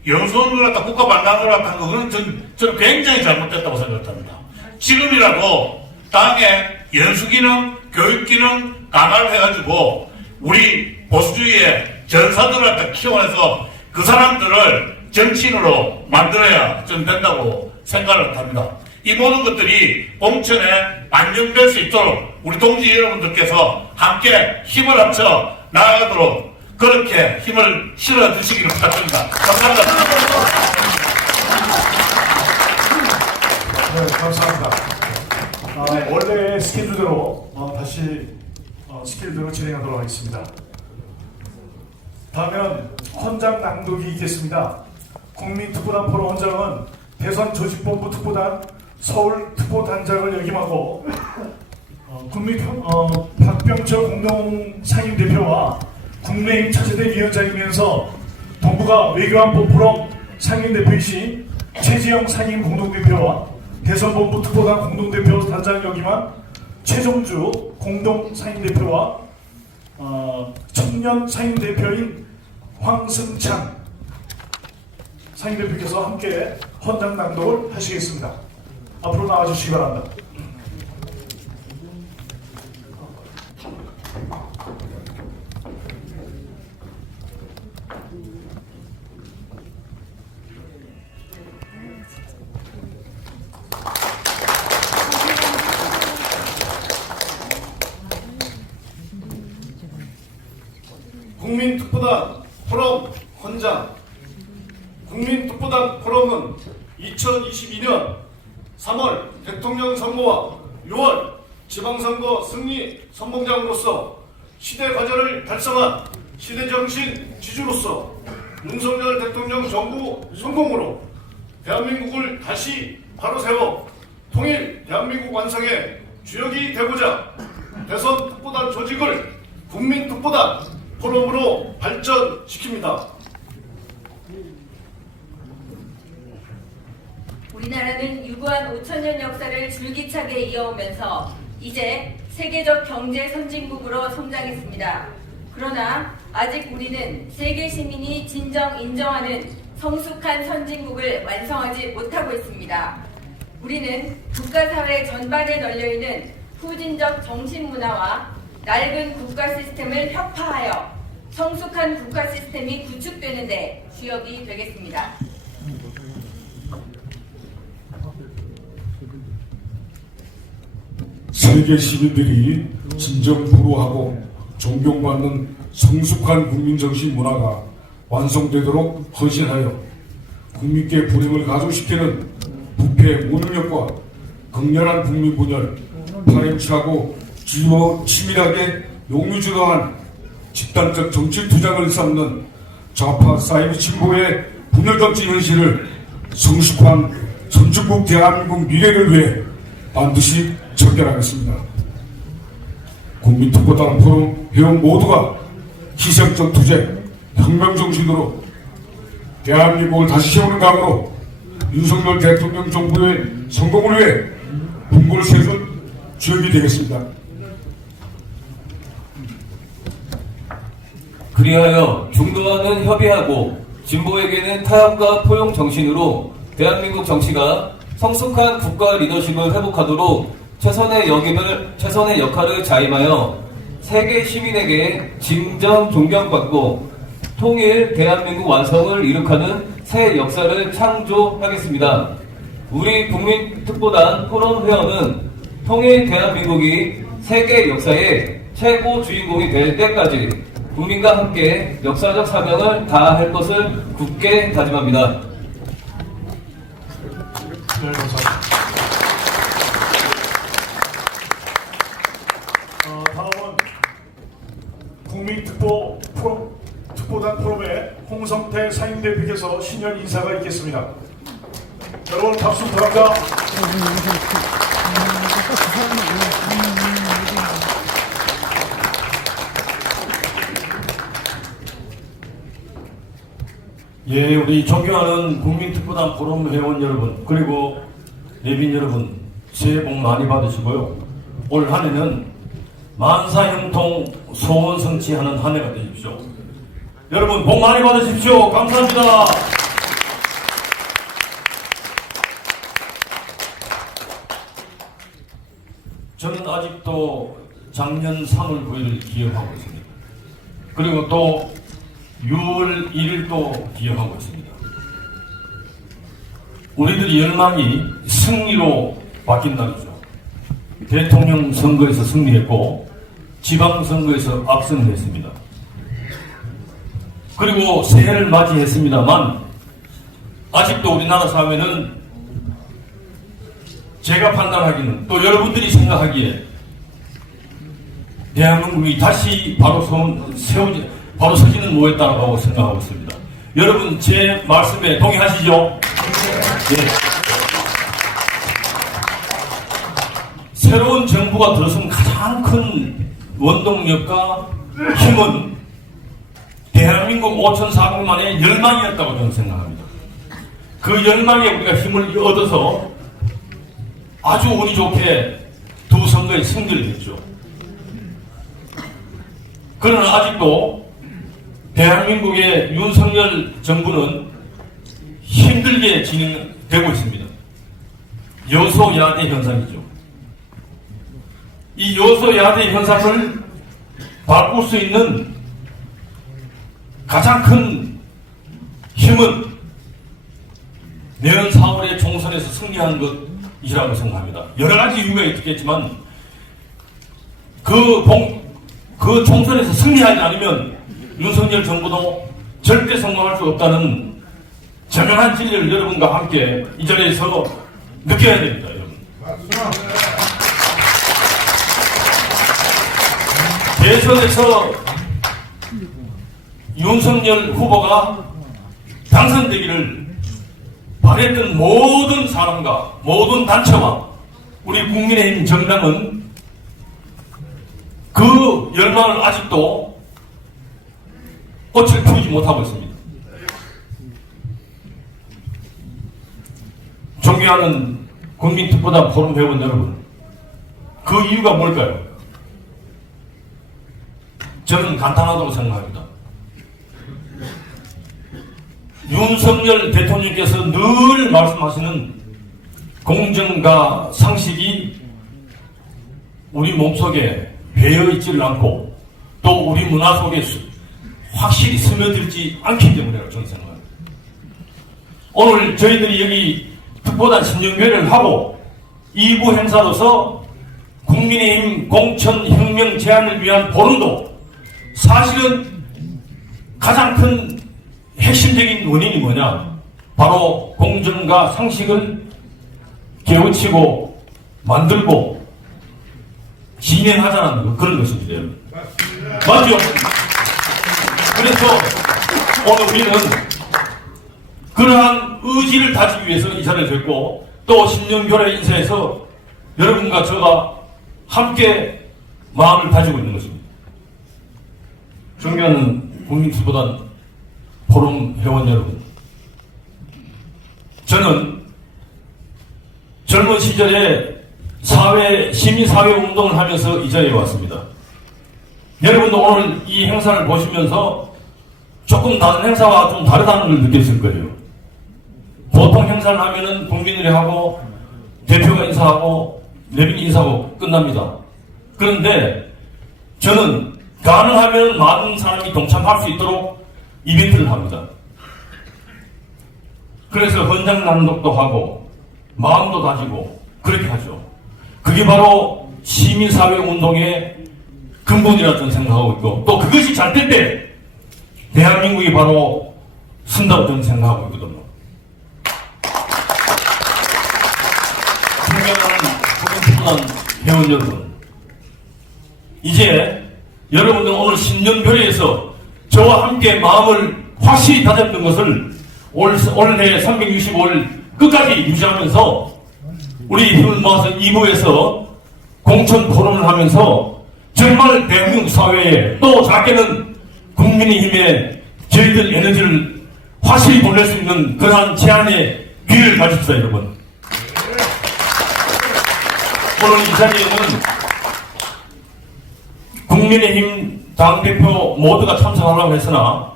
연수원을 갖다 국가 반장을 갖다 한 거, 그건 저는 굉장히 잘못됐다고 생각합니다. 지금이라도 당의 연수기능, 교육기능 강화를 해가지고 우리 보수주의의 전사들을 갖다 키워내서 그 사람들을 정치인으로 만들어야 좀 된다고 생각을 합니다. 이 모든 것들이 공천에 반영될 수 있도록 우리 동지 여러분들께서 함께 힘을 합쳐 나아가도록 그렇게 힘을 실어 주시기를 부탁드립니다. 감사합니다. 네, 감사합니다. 원래 스케줄대로 다시 스케줄대로 진행하도록 하겠습니다. 다음은 헌장 낭독이 있겠습니다. 국민특보단 포럼 헌장은 대선 조직본부 특보단 서울 특보단장을 역임하고 박병철 공동상임대표와 국민의힘 차세대 위원장이면서 동부가 외교안보 포럼 상임대표이신 최지영 상임 공동대표와 대선본부 특보단 공동대표 단장 역임한 최정주 공동상임대표와 청년 상임대표인 황승찬 상임대표께서 함께 헌장 낭독을 하시겠습니다. 앞으로 나와주시기 바랍니다. 국민특보단 포럼 헌장. 국민특보단 포럼은 2022년 3월 대통령 선거와 6월 지방선거 승리 선봉장으로서 시대 과제를 달성한 시대정신 지주로서 윤석열 대통령 정부 성공으로 대한민국을 다시 바로 세워 통일 대한민국 완성의 주역이 되고자 대선 특보단 조직을 국민 특보단 포럼으로 발전시킵니다. 우리나라는 유구한 5천년 역사를 줄기차게 이어오면서 이제 세계적 경제 선진국으로 성장했습니다. 그러나 아직 우리는 세계 시민이 진정 인정하는 성숙한 선진국을 완성하지 못하고 있습니다. 우리는 국가사회 전반에 널려있는 후진적 정신문화와 낡은 국가 시스템을 혁파하여 성숙한 국가 시스템이 구축되는 데 주역이 되겠습니다. 세계 시민들이 진정 부러워하고 존경받는 성숙한 국민정신 문화가 완성되도록 헌신하여 국민께 불임을 가중시키는 부패 무능력과 극렬한 국민 분열, 파렴치하고 치밀하게 용유주도한 집단적 정치 투쟁을 쌓는 좌파 사이비 진보의 분열정치 현실을 성숙한 선진국 대한민국 미래를 위해 반드시 척결하겠습니다. 국민특보단 포럼 회원 모두가 희생적 투쟁, 혁명정신으로 대한민국을 다시 세우는 각오로 윤석열 대통령 정부의 성공을 위해 분골 세운 주역이 되겠습니다. 그리하여 중도와는 협의하고 진보에게는 타협과 포용 정신으로 대한민국 정치가 성숙한 국가 리더십을 회복하도록 최선의 역할을 자임하여 세계 시민에게 진정 존경받고 통일 대한민국 완성을 이룩하는 새 역사를 창조하겠습니다. 우리 국민특보단 포럼 회원은 통일 대한민국이 세계 역사의 최고 주인공이 될 때까지 국민과 함께 역사적 사명을 다할 것을 굳게 다짐합니다. 네, 감사합니다. 다음은 국민특보단 포럼의 홍성태 상임대표께서 신년 인사가 있겠습니다. 여러분 박수 부탁드립니다. 예, 우리 존경하는 국민특보단 포럼 회원 여러분, 그리고 내빈 여러분, 새해 복 많이 받으시고요. 올 한 해는 만사형통 소원 성취하는 한 해가 되십시오. 여러분 복 많이 받으십시오. 감사합니다. 저는 아직도 작년 3월 9일을 기억하고 있습니다. 그리고 또 6월 1일도 기억하고 있습니다. 우리들의 열망이 승리로 바뀐 날이죠. 대통령 선거에서 승리했고 지방선거에서 압승을 했습니다. 그리고 새해를 맞이했습니다만 아직도 우리나라 사회는 제가 판단하기는 또 여러분들이 생각하기에 대한민국이 다시 바로 서기는 뭐였다고 생각하고 있습니다. 여러분 제 말씀에 동의하시죠? 네. 새로운 정부가 들어선 가장 큰 원동력과 힘은 대한민국 5,400만의 열망이었다고 저는 생각합니다. 그 열망에 우리가 힘을 얻어서 아주 운이 좋게 두 선거에 승리를 했죠. 그러나 아직도 대한민국의 윤석열 정부는 힘들게 진행되고 있습니다. 여소야대 현상이죠. 이 여소야대 현상을 바꿀 수 있는 가장 큰 힘은 내년 4월에 총선에서 승리하는 것이라고 생각합니다. 여러 가지 이유가 있겠지만 그 총선에서 승리하지 않으면 윤석열 정부도 절대 성공할 수 없다는 정확한 진리를 여러분과 함께 이 자리에서 느껴야 됩니다. 여러분. 대선에서 윤석열 후보가 당선되기를 바랬던 모든 사람과 모든 단체와 우리 국민의힘 정당은 그 열망을 아직도 꽃을 피우지 못하고 있습니다. 존경하는 국민특보단 포럼 회원 여러분, 그 이유가 뭘까요? 저는 간단하다고 생각합니다. 윤석열 대통령께서 늘 말씀하시는 공정과 상식이 우리 몸속에 배어있지를 않고 또 우리 문화 속에 확실히 스며들지 않기 때문이라고 저는 생각합니다. 오늘 저희들이 여기 특보단 신년회를 하고 2부 행사로서 국민의힘 공천혁명 제안을 위한 포럼도 사실은 가장 큰 핵심적인 원인이 뭐냐? 바로 공정과 상식을 깨우치고 만들고 진행하자는 그런 것입니다. 맞죠? 그래서 오늘 우리는 그러한 의지를 다지기 위해서 이 자리에 됐고 또 신년교례 인사에서 여러분과 저가 함께 마음을 다지고 있는 것입니다. 존경하는 국민특보단 포럼 회원 여러분, 저는 젊은 시절에 시민사회 운동을 하면서 이 자리에 왔습니다. 여러분도 오늘 이 행사를 보시면서 조금 다른 행사와 좀 다르다는 걸 느꼈을 거예요. 보통 행사를 하면은 국민들이 하고 대표가 인사하고 내빈이 인사하고 끝납니다. 그런데 저는 가능하면 많은 사람이 동참할 수 있도록 이벤트를 합니다. 그래서 헌장 낭독도 하고 마음도 다지고 그렇게 하죠. 그게 바로 시민사회 운동의 근본이라고 저는 생각하고 있고 또 그것이 잘 될 때 대한민국이 바로 쓴다고 저는 생각하고 있거든요. 존경하는 회원 여러분, 이제 여러분들 오늘 신년교례에서 저와 함께 마음을 확실히 다잡는 것을 올해 365일 끝까지 유지하면서 우리 힘을 모아서 2부에서 공천 포럼을 하면서 정말 대한민국 사회에 또 작게는 국민의힘에 저희들 에너지를 확실히 보낼 수 있는 그러한 제안의 기회를 가집시다, 여러분. 오늘 이 자리에는 국민의힘 당대표 모두가 참석하려고 했으나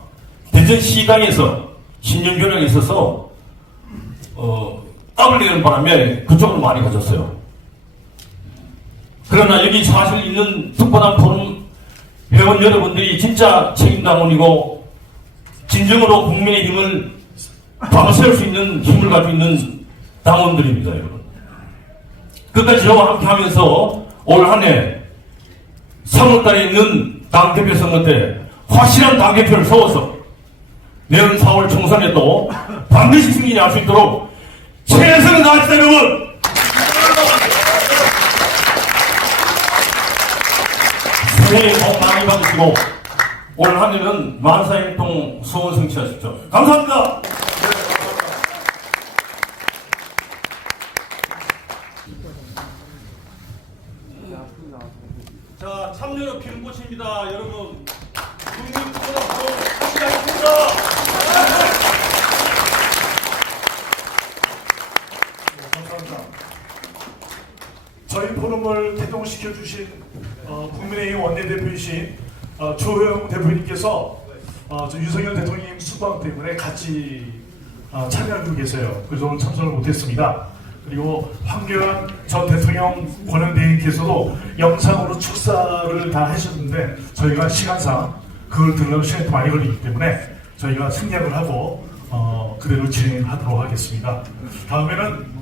대전시당에서 신년교례에 있어서 땀을 내는 바람에 그쪽으로 많이 가졌어요. 그러나 여기 사실 있는 특보단 포럼 회원 여러분들이 진짜 책임당원이고 진정으로 국민의힘을 방세울 수 있는 힘을 가지고 있는 당원들입니다, 여러분. 끝까지 저와 함께 하면서 올 한 해 3월달에 있는 당대표 선거 때 확실한 당대표를 세워서 내년 4월 총선에도 반드시 승리할 수 있도록 최선을 다하시다, 여러분! 새해 복 많이 받으시고 올 한 해는 만사형통 소원 성취하십시오. 감사합니다. 자, 참여로 피는 꽃입니다, 여러분. 국민특보단 시작했습니다. 감사합니다. 저희 포럼을 개동시켜 주신 국민의힘 원내대표이신 조호영 대표님께서 윤석열 대통령 수방 때문에 같이 참여하고 계세요. 그래서 오늘 참석을 못했습니다. 그리고 황교안 전 대통령 권한대행께서도 영상으로 축사를 다 하셨는데 저희가 시간상 그걸 들으려면 시간이 많이 걸리기 때문에 저희가 생략을 하고 그대로 진행하도록 하겠습니다. 다음에는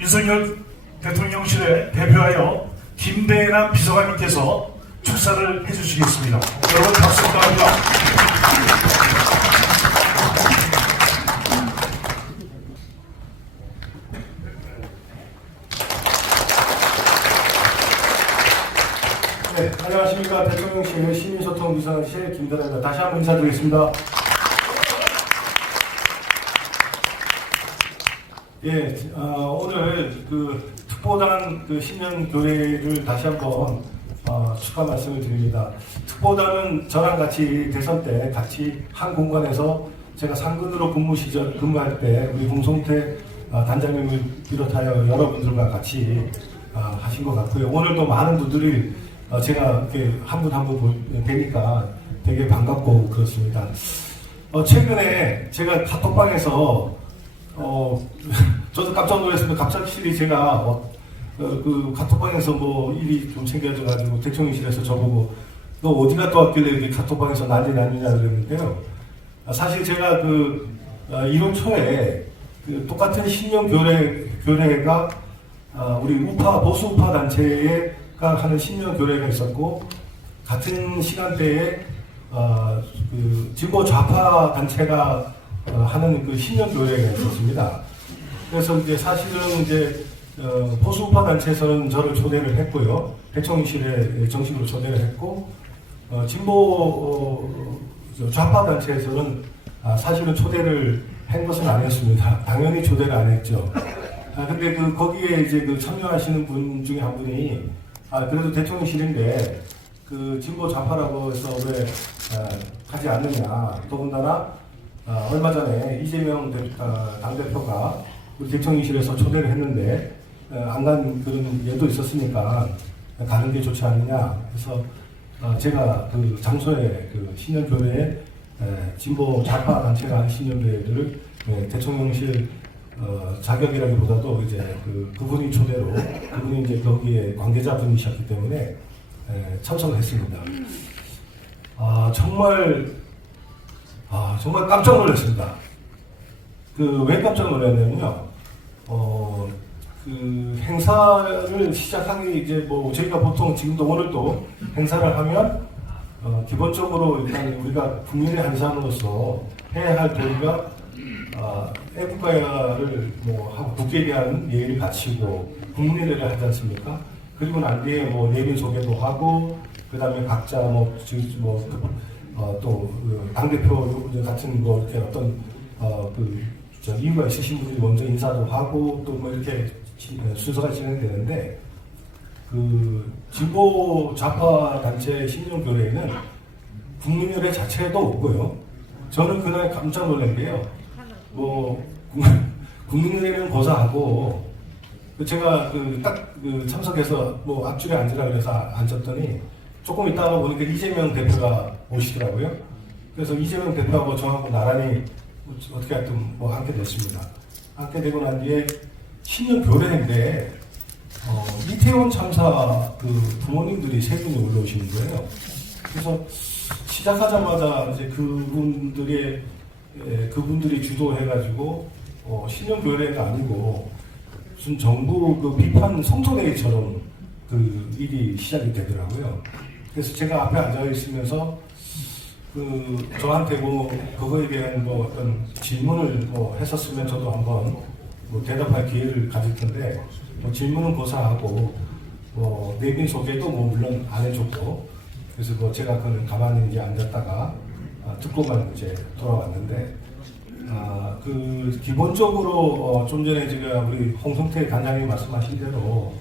윤석열 대통령실에 대표하여 김대남 비서관님께서 축사를 해주시겠습니다. 여러분 박수 부탁드립니다. 네, 안녕하십니까. 안녕하십니까. 대통령실 시민소통비서실 김대라입니다. 다시 한번 인사드리겠습니다. 예, 오늘 그 특보단 그 신년 교회를 다시 한번 축하 말씀을 드립니다. 특보단은 저랑 같이 대선 때 같이 한 공간에서 제가 상근으로 근무할 때 우리 홍성태 단장님을 비롯하여 여러분들과 같이 하신 것 같고요. 오늘도 많은 분들이 제가 이렇게 한 분 한 분 뵈니까 되게 반갑고 그렇습니다. 최근에 제가 카톡방에서 저도 깜짝 놀랐습니다. 갑자기 제가 그 카톡방에서 뭐 일이 좀 생겨져가지고 대통령실에서 저보고 너 어디 갔다 왔길래 이렇게 카톡방에서 난리냐 그랬는데요. 사실 제가 그 1월 초에 그 똑같은 신년 교례가 우리 보수 우파 단체가 하는 신년 교례가 있었고 같은 시간대에 그 진보 좌파 단체가 하는 그 신년 교례가 있었습니다. 그래서 이제 사실은 이제 보수 우파 단체에서는 저를 초대를 했고요. 대통령실에 정식으로 초대를 했고 진보 좌파 단체에서는 사실은 초대를 한 것은 아니었습니다. 당연히 초대를 안 했죠. 근데 거기에 이제 참여하시는 분 중에 한 분이 그래도 대통령실인데 그 진보 좌파라고 해서 왜 하지 않느냐. 더군다나 얼마 전에 이재명 당대표가 우리 대통령실에서 초대를 했는데 안 간 그런 예도 있었으니까 가는 게 좋지 않느냐. 그래서 제가 그 장소에 그 신년교회에 진보 좌파 단체가 한 신년교회들을 대통령실 자격이라기보다도 이제 그분이 초대로 그분이 이제 거기에 관계자분이셨기 때문에 참석을 했습니다. 정말 깜짝 놀랐습니다. 왜 깜짝 놀랐냐면요. 그 행사를 시작하기 이제 뭐 저희가 보통 지금도 오늘도 행사를 하면 기본적으로 일단 우리가 국민의 한 사람으로서 해야 할 도리가 애국가를 뭐 하고 국회에 대한 예의를 갖추고 국민회를 하지 않습니까? 그리고 난 뒤에 뭐 내빈 소개도 하고 그다음에 각자 또 당대표 같은 뭐 이렇게 어떤 이유가 있으신 분들이 먼저 인사도 하고 또 뭐 이렇게 순서가 진행되는데 그 진보 좌파 단체 신년교례에는 국민의회 자체도 없고요. 저는 그날 깜짝 놀란 게요. 국민의회는 고사하고 제가 딱 참석해서 뭐 앞줄에 앉으라 그래서 앉았더니 조금 있다가 보니까 이재명 대표가 오시더라고요. 그래서 이재명 대표하고 저하고 나란히 어떻게 하여튼 뭐 앉게 됐습니다. 앉게 되고 난 뒤에 신년 교례인데 이태원 참사 그 부모님들이 세 분이 올라오시는 거예요. 그래서 시작하자마자 이제 그분들이 주도해가지고 신년 교례가 아니고 무슨 정부 그 비판 성토대회처럼 그 일이 시작이 되더라고요. 그래서 제가 앞에 앉아 있으면서 저한테 그거에 대한 어떤 질문을 했었으면 저도 한번 대답할 기회를 가질 텐데 질문은 고사하고 내빈 소개도 물론 안 해줬고 그래서 제가 그는 가만히 이제 앉았다가 듣고만 이제 돌아왔는데 기본적으로 좀 전에 제가 우리 홍성태 단장님이 말씀하신 대로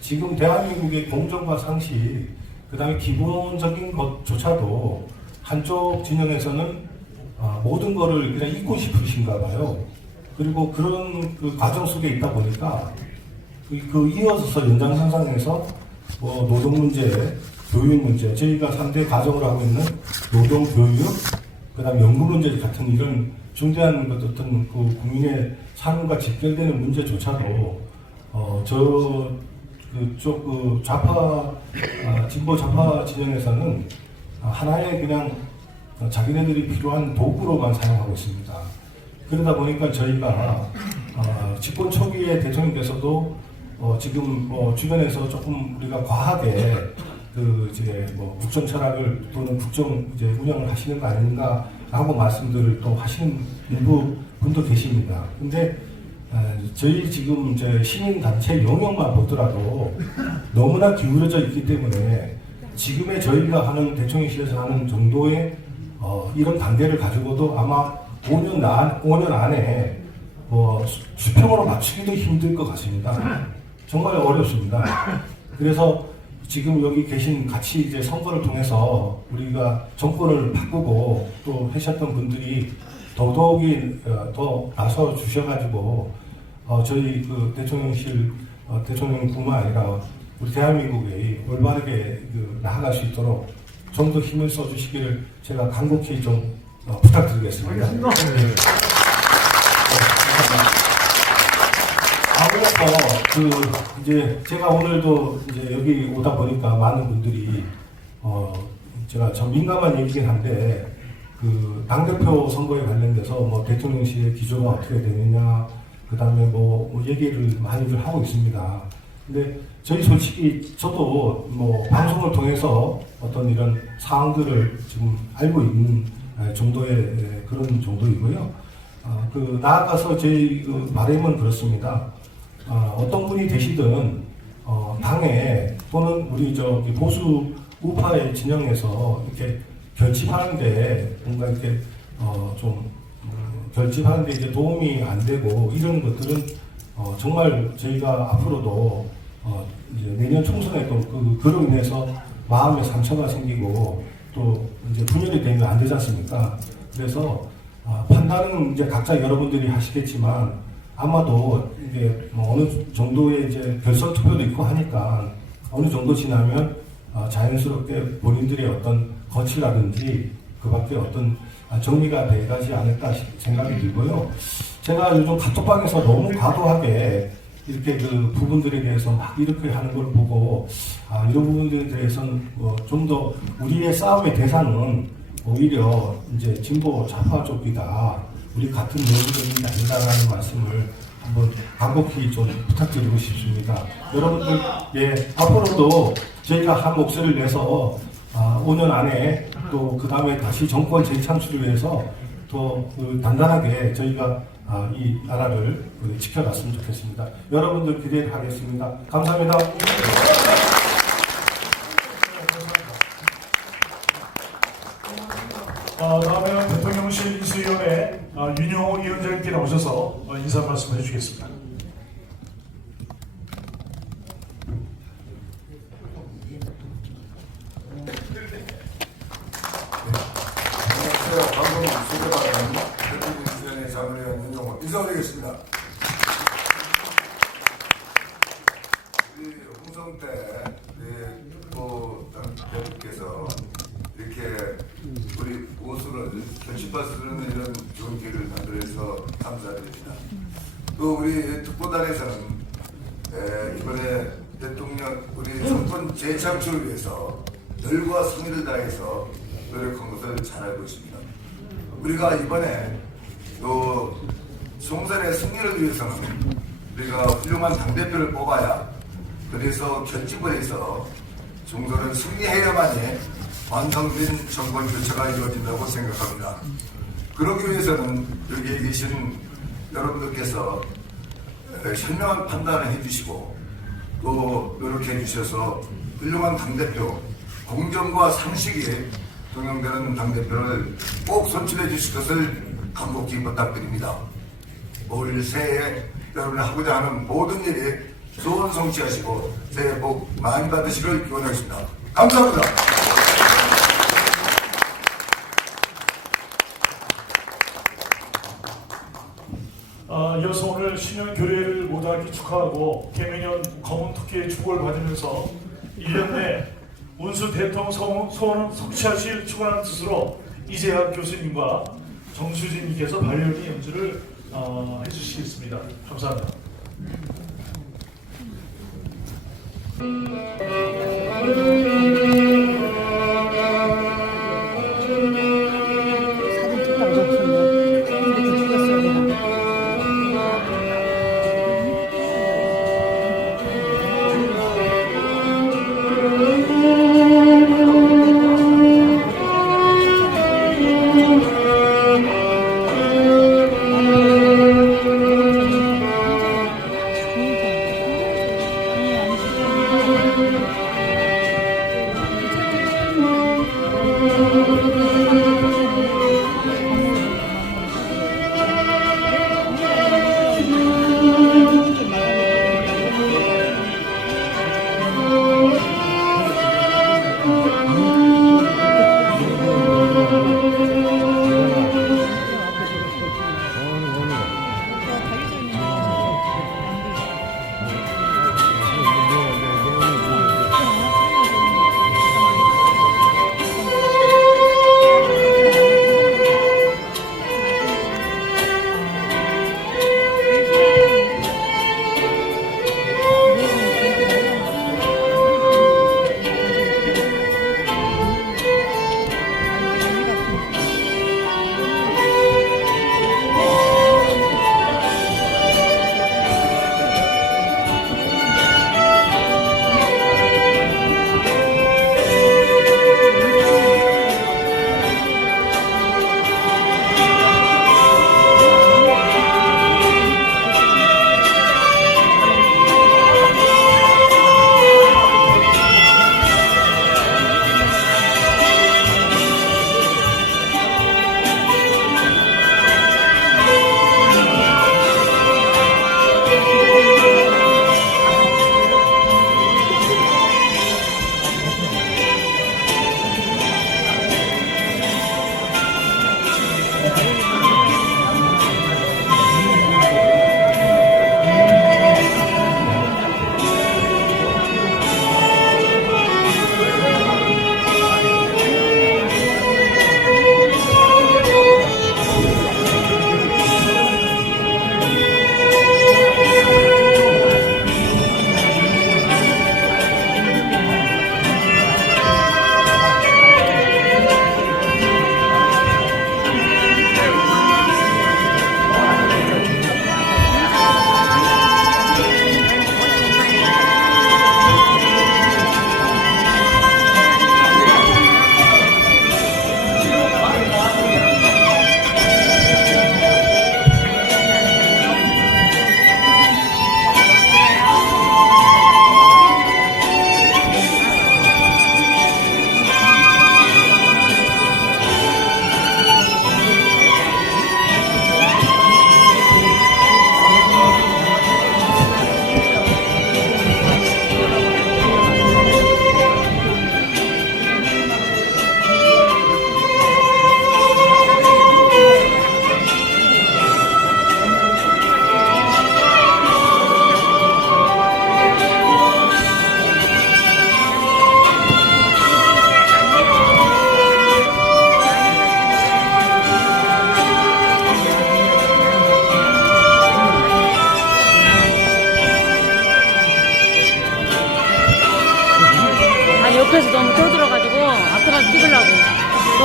지금 대한민국의 공정과 상식 그다음에 기본적인 것조차도 한쪽 진영에서는 모든 거를 그냥 잊고 싶으신가 봐요. 그리고 그런 그 과정 속에 있다 보니까 이어서 연장선상에서 노동 문제, 교육 문제, 저희가 3대 가정으로 하고 있는 노동, 교육, 그다음 연금 문제 같은 이런 중대한 어떤 그 국민의 삶과 직결되는 문제조차도 그쪽 좌파 진보 좌파 진영에서는 하나의 그냥 자기네들이 필요한 도구로만 사용하고 있습니다. 그러다 보니까 저희가 집권 초기에 대통령께서도 지금 주변에서 조금 우리가 과하게 국정 철학을 또는 국정 운영을 하시는 거 아닌가 하고 말씀들을 또 하시는 일부 분도 계십니다. 근데 저희 지금 시민단체 영역만 보더라도 너무나 기울어져 있기 때문에 지금의 저희가 하는 대통령실에서 하는 정도의 이런 단계를 가지고도 아마 5년 안에 수평으로 맞추기도 힘들 것 같습니다. 정말 어렵습니다. 그래서 지금 여기 계신 같이 이제 선거를 통해서 우리가 정권을 바꾸고 또 하셨던 분들이 더더욱이 더 나서 주셔가지고 저희 그 대통령실 대통령뿐만 아니라 우리 대한민국이 올바르게 나아갈 수 있도록 좀 더 힘을 써주시기를 제가 간곡히 좀 부탁드리겠습니다. 아무래도 이제 제가 오늘도 이제 여기 오다 보니까 많은 분들이 제가 참 민감한 얘기긴 한데 그 당대표 선거에 관련돼서 뭐 대통령실의 기조가 어떻게 되느냐 그 다음에 뭐 얘기를 많이들 하고 있습니다. 근데 저희 솔직히 저도 뭐 방송을 통해서 어떤 이런 사항들을 지금 알고 있는 정도의 그런 정도이고요. 그 나아가서 저희 그 바람은 그렇습니다. 어떤 분이 되시든 당에 또는 우리 저기 보수 우파의 진영에서 이렇게 결집하는데 뭔가 이렇게 좀 결집하는데 이제 도움이 안 되고 이런 것들은 정말 저희가 앞으로도 이제 내년 총선에도 그로 인해서 마음에 상처가 생기고 또 이제 분열이 되면 안 되지 않습니까? 그래서 판단은 이제 각자 여러분들이 하시겠지만 아마도 이게 뭐 어느 정도의 이제 결선 투표도 있고 하니까 어느 정도 지나면 자연스럽게 본인들의 어떤 거치라든지 그 밖에 어떤 정리가 돼가지 않을까 생각이 들고요. 제가 요즘 카톡방에서 너무 과도하게 이렇게 그 부분들에 대해서 막 이렇게 하는 걸 보고 이런 부분들에 대해서는 좀 더 우리의 싸움의 대상은 오히려 이제 진보 좌파 쪽이다. 우리 같은 내부적인 게 아니다라는 말씀을 한번 간곡히 좀 부탁드리고 싶습니다. 여러분들, 앞으로도 저희가 한 목소리를 내서 5년 안에 또 그 다음에 다시 정권 재창출을 위해서 또 단단하게 저희가 이 나라를 지켜갔으면 좋겠습니다. 여러분들 기대하겠습니다. 감사합니다. 다음에는 대통령실 인수위원회 윤영호 위원장님께 나오셔서 인사 말씀을 해주겠습니다. 안녕하세요. 방금 소개받은 대통령실위원회 자문위원 윤영호 인사드리겠습니다. 우리 홍성 때 대표께서 이렇게 우리 보수를 결집하시는 이런 좋은 기회를 만들어서 감사드립니다. 또 우리 특보단에서는 이번에 대통령 우리 정권 재창출을 위해서 열과 성의를 다해서 노력한 것을 잘 알고 있습니다. 우리가 이번에 또 총선의 승리를 위해서는 우리가 훌륭한 당대표를 뽑아야 그래서 결집을 해서 총선을 승리해야만이 완성된 정권 교체가 이루어진다고 생각합니다. 그러기 위해서는 여기에 계신 여러분들께서 현명한 판단을 해주시고 또 노력해 주셔서 훌륭한 당대표, 공정과 상식이 동영되는 당대표를 꼭 선출해 주실 것을 간곡히 부탁드립니다. 올 새해에 여러분이 하고자 하는 모든 일이 소원 성취하시고 새해 복 많이 받으시길 기원하겠습니다. 감사합니다. 이어서 오늘 신년 교례를 못하기 축하하고 개매년 검은 토끼의 축복을 받으면서 1년 내 운수 대통령 소원을 성취하실 축원하는 뜻으로 이재학 교수님과 정수진님께서 발연기 연주를 해주시겠습니다. 감사합니다.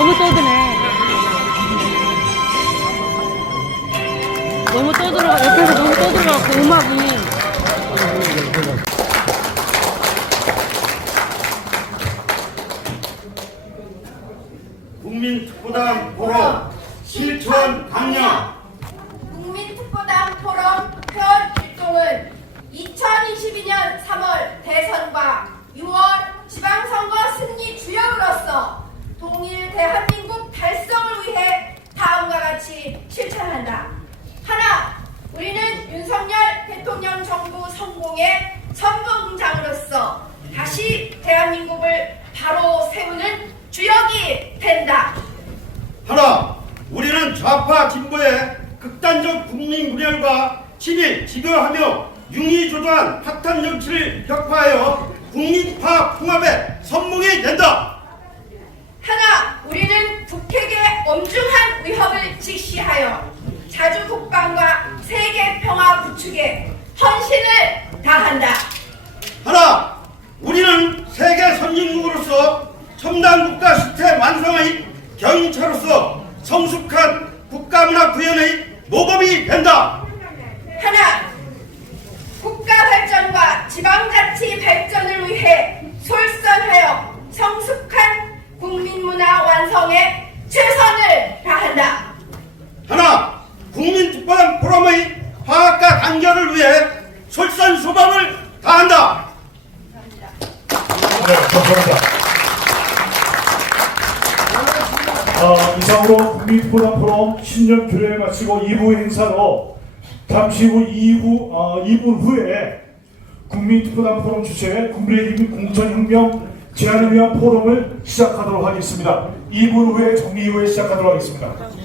너무 떠드네. 너무 떠들어가, 옆에서 너무 떠들어가고 음악이. 국민특보단 포럼 실천 강령. 국민특보단 포럼 회원 일동은 2022년 3월 대선과 6월 지방선거 승리 주역으로서 동일 대한민국 달성을 위해 다음과 같이 실천한다. 하나, 우리는 윤석열 대통령 정부 성공의 선봉장으로서 다시 대한민국을 바로 세우는 주역이 된다. 하나, 우리는 좌파 진보의 극단적 국민 분열과 친일 집요하며 융의조조한 파탄 정치를 격파하여 국민파 통합의 선봉이 된다. 하나, 우리는 북핵의 엄중한 위협을 직시하여 자주 국방과 세계 평화 구축에 헌신을 다한다. 하나, 우리는 세계 선진국으로서 첨단 국가 시스템 완성의 경인차로서 성숙한 국가문화 구현의 모범이 된다. 하나, 국가 발전과 지방자치 발전을 위해 솔선하여 성숙한 국민문화 완성에 최선을 다한다. 하나, 국민특보단 포럼의 화합과 단결을 위해 솔선수범을 다한다. 네, 감사합니다. 이상으로 국민특보단 포럼 신년 교례를 마치고 2부 행사로 잠시 후 2분 후에 국민특보단 포럼 주최 국민의힘 공천혁명 제안을 위한 포럼을 시작하도록 하겠습니다. 2분 후에 정리 후에 시작하도록 하겠습니다.